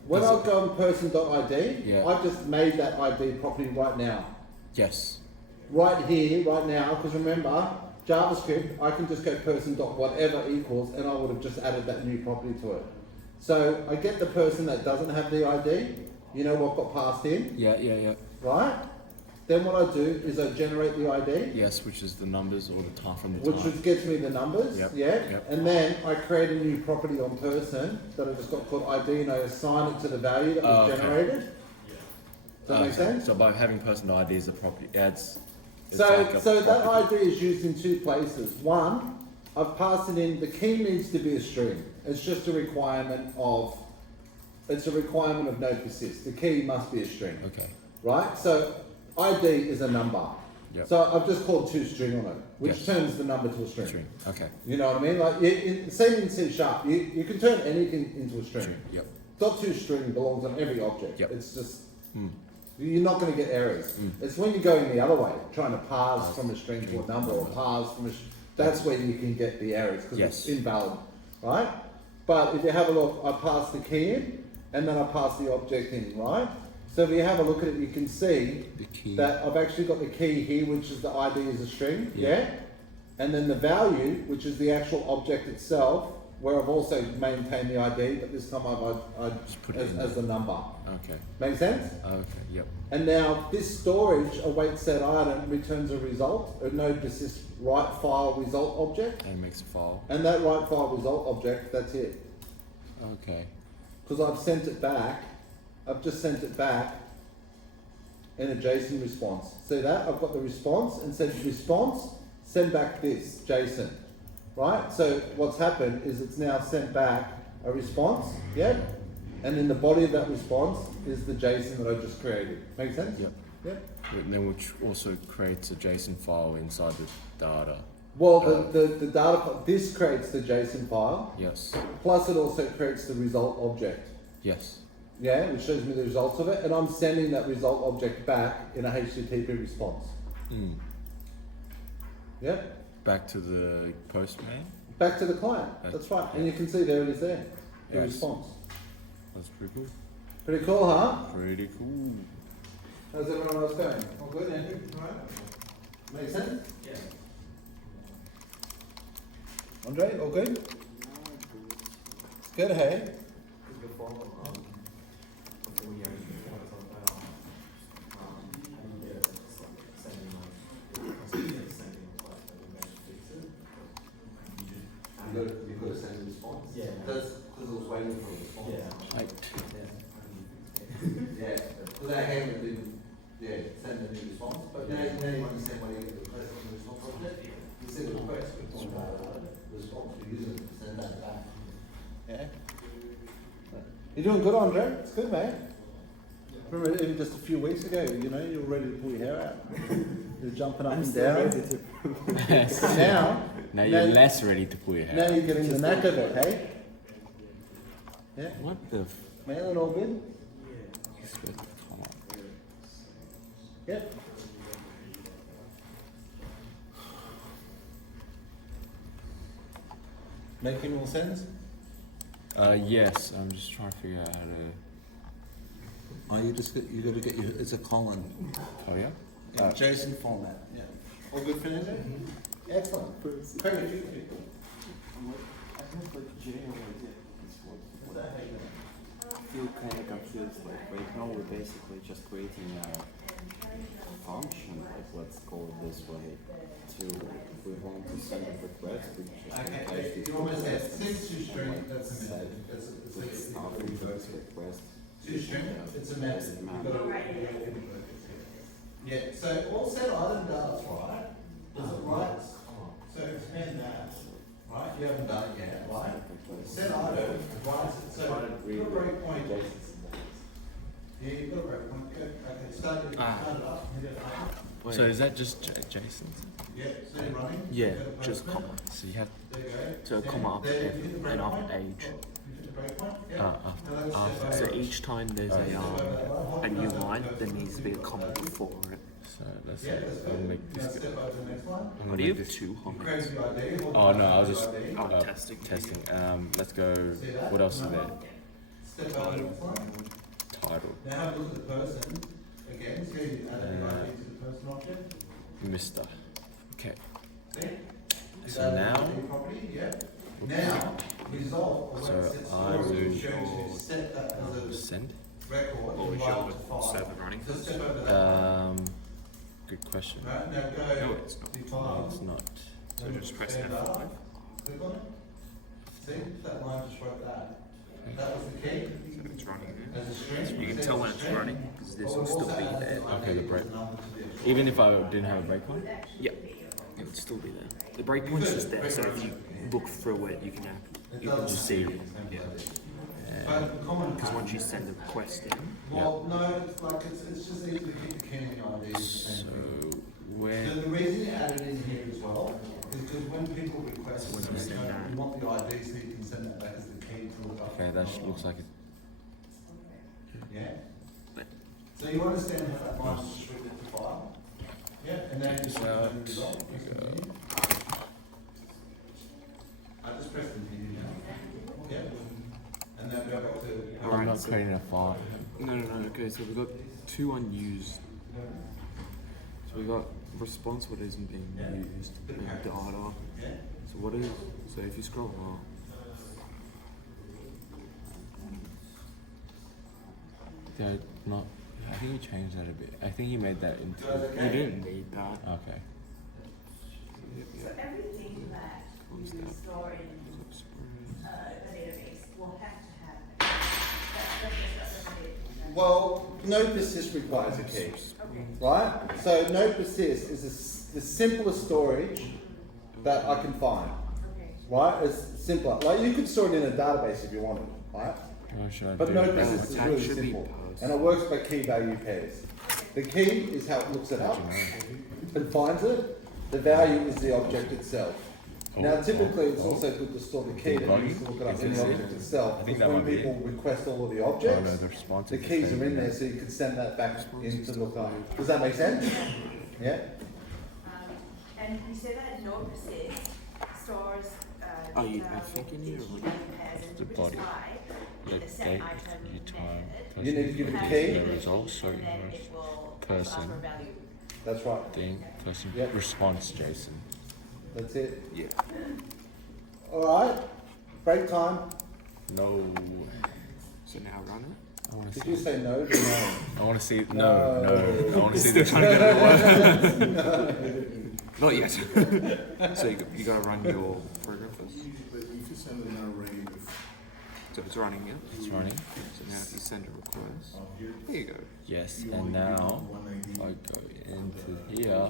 When I go on person.id, Yeah. I've just made that ID property right now. Yes. Right here, right now, because remember, JavaScript, I can just go person.whatever equals, and I would have just added that new property to it. So I get the person that doesn't have the ID, you know what got passed in, Yeah. right? Then what I do is I generate the ID, Yes, which is the numbers or the time from the which time. gets me the numbers, Yep, yeah? yep. And then I create a new property on person that I just got called ID, and I assign it to the value that was Okay. generated. Does that make sense? So by having person.id as a property, it's So, like a so that property. ID is used in two places. One, I've passed it in, the key needs to be a string. It's just a requirement of, no persist. The key must be a string, Okay. right? So ID is a number. Yep. So I've just called toString on it, which Yes. turns the number to a string. String. Okay. You know what I mean? Like, same in C#, you can turn anything into a string. Yep. .toString belongs on every object. Yep. It's just, Mm. you're not going to get errors. It's when you're going the other way, trying to parse from a string to a number or parse from a that's where you can get the errors because Yes. it's invalid, right? But if you have a look, I pass the key in and then I pass the object in, right? So if you have a look at it, you can see The key. that I've actually got the key here, which is the ID as a string, Yeah. yeah? And then the value, which is the actual object itself, where I've also maintained the ID, but this time I Just put it in as the number. Okay. Make sense? Okay. Yep. And now this storage awaits set item returns a result, a node persists write file result object, And it makes a file. and that write file result object, that's it. Okay. Because I've sent it back, I've just sent it back in a JSON response. See that? I've got the response and said response, send back this JSON, right? So what's happened is it's now sent back a response, yeah? And in the body of that response is the JSON that I just created. Make sense? Yep. Yep. And then which also creates a JSON file inside the data. Well, the data, this creates the JSON file, Yes. plus it also creates the result object, Yes. yeah, which shows me the results of it, and I'm sending that result object back in a HTTP response. Mm. Yeah, Back to the postman. back to the client. That's right, and you can see there it is there, the Yes. response. That's pretty cool. Pretty cool, huh? Pretty cool. How's everyone else going? All good, Andrew? All right? Make sense? Yeah. Andre, all good? It's good, hey? Before we actually want to talk about how do you get sending sending a flash that we actually fix it? You got to send a response. because it was waiting for a response. Right. Yeah, because our handler didn't, send a new response, but now you understand why you get the request on the response object. You see the request, response, we use it to send that back. Yeah? You're doing good, Andre. It's good, man. Remember, even just a few weeks ago, you were ready to pull your hair out. You're jumping up and down. Now you're less ready to pull your hair. Now you're getting the knack of it, hey? Yeah? What the Man, it all good? Come on. Yep. Making more sense? Yes, I'm just trying to figure out how to. Oh, you got to get it's a column. Oh yeah? JSON format, yeah. All good, Fernando? Excellent. Quite a few people. I have like general idea. I feel kind of confused. Like right now we're basically just creating a function, like let's call it this way, to if we want to send a request, we just replace the request with stuff into this request. It's a map. Yeah, so all set item data, right? Is it right? So expand that, right? You haven't done it yet, right? Set item, right? So you've got a breakpoint. Yeah, you've got a breakpoint. Okay, start it up. So is that just JSON? Yeah, so you're running. Yeah, just comma. So you have There you go. So a comma after F and after age. You hit the breakpoint. Yeah. After. So each time there's a new line, there needs to be a comma before it. so let's see. I'll make this go. Step over to the next one. What do you have? Two commas. Create the ID. Oh no, I was just Testing. testing. Let's go. What else is there? Step over to the next one. Title. Now have a look at the person. Again, see how you add the ID to the person object. Mr. Okay. See? So now, Property, yeah. Now, resolve. or So where it sits I forward, will it's going to set that as a send. record. Or we and show write the to file. server running So first? step over that. Good question. Right, now go No, it's not. define. It's not. So just press Stand F5. up. Click on it. See, that line just wrote that. That was the key. So it's running there. As a string. You can tell when it's running because this will still be there. Okay, the break. Even if I didn't have a breakpoint. Yeah, it would still be there. The breakpoint's just there, so if you look through it, you can just see it. Yeah. Because once you send the request in, Well, no, it's like, it's just easy to keep the key in the ID. So where? So the reason you add it in here as well is because when people request So when you send that. you want the ID so you can send that back as the key to look up. Okay, that looks like it. Yeah? So you understand how that mine's restricted to file? Yeah, and then you just Check this out. press continue. I just press continue now. Yeah. And then go back to. I'm not creating a file. no. Okay, so we've got two unused. So we got response what isn't being used and data. Yeah. So what is? So if you scroll up, They're not. I think you changed that a bit. I think you made that into. you didn't need that. Okay. So everything that you store in a database will have to have. Well, no persist requires a key, right? So no persist is the simplest storage that I can find, right? It's simpler. Like you could store it in a database if you wanted, right? What should I But do? no persist is That really should be simple, post. and it works by key value pairs. The key is how it looks it up and finds it. The value is the object itself. Now, typically, it's also good to store the key that you need to look it up in the object itself. I think Because that when might be people request all of the Oh no, objects, the response. the is keys same. are in there, so you can send that back in to look up. Does that make sense? Yeah? And you said that no persist stores Oh, you- data I think with in here, the key like, value pairs, and the which body. is why in Like the set date, item you time, method, You need to give it a have key. the The results, key, sorry, and then first. it will Person. offer value. That's right. Thing, person, Yep. response, Jason. That's it. Yeah. Alright? Break time. No. So now run it. I want to Did see. you say no to no? I want to see. No, no. I want to see the. Not yet. So you gotta run your program first. But if you send an array with So it's running, yeah? It's running. So now if you send a request, there you go. Yes, and now if I go into here,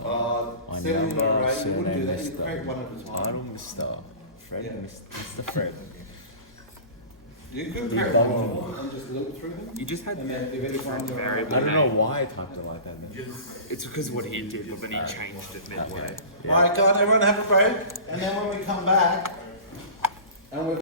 my send in an number, array, you wouldn't do surname, that, you create one at a time. title, Mr. Fred, Mr. Fred. You could The create bottom one one. and just loop through them. You just had And then if anyone variable I don't know name. why I typed it like that. Man. It's because of what he did, but then he changed it midway. Okay. Alright, go on, everyone have a break, and then when we come back, and we've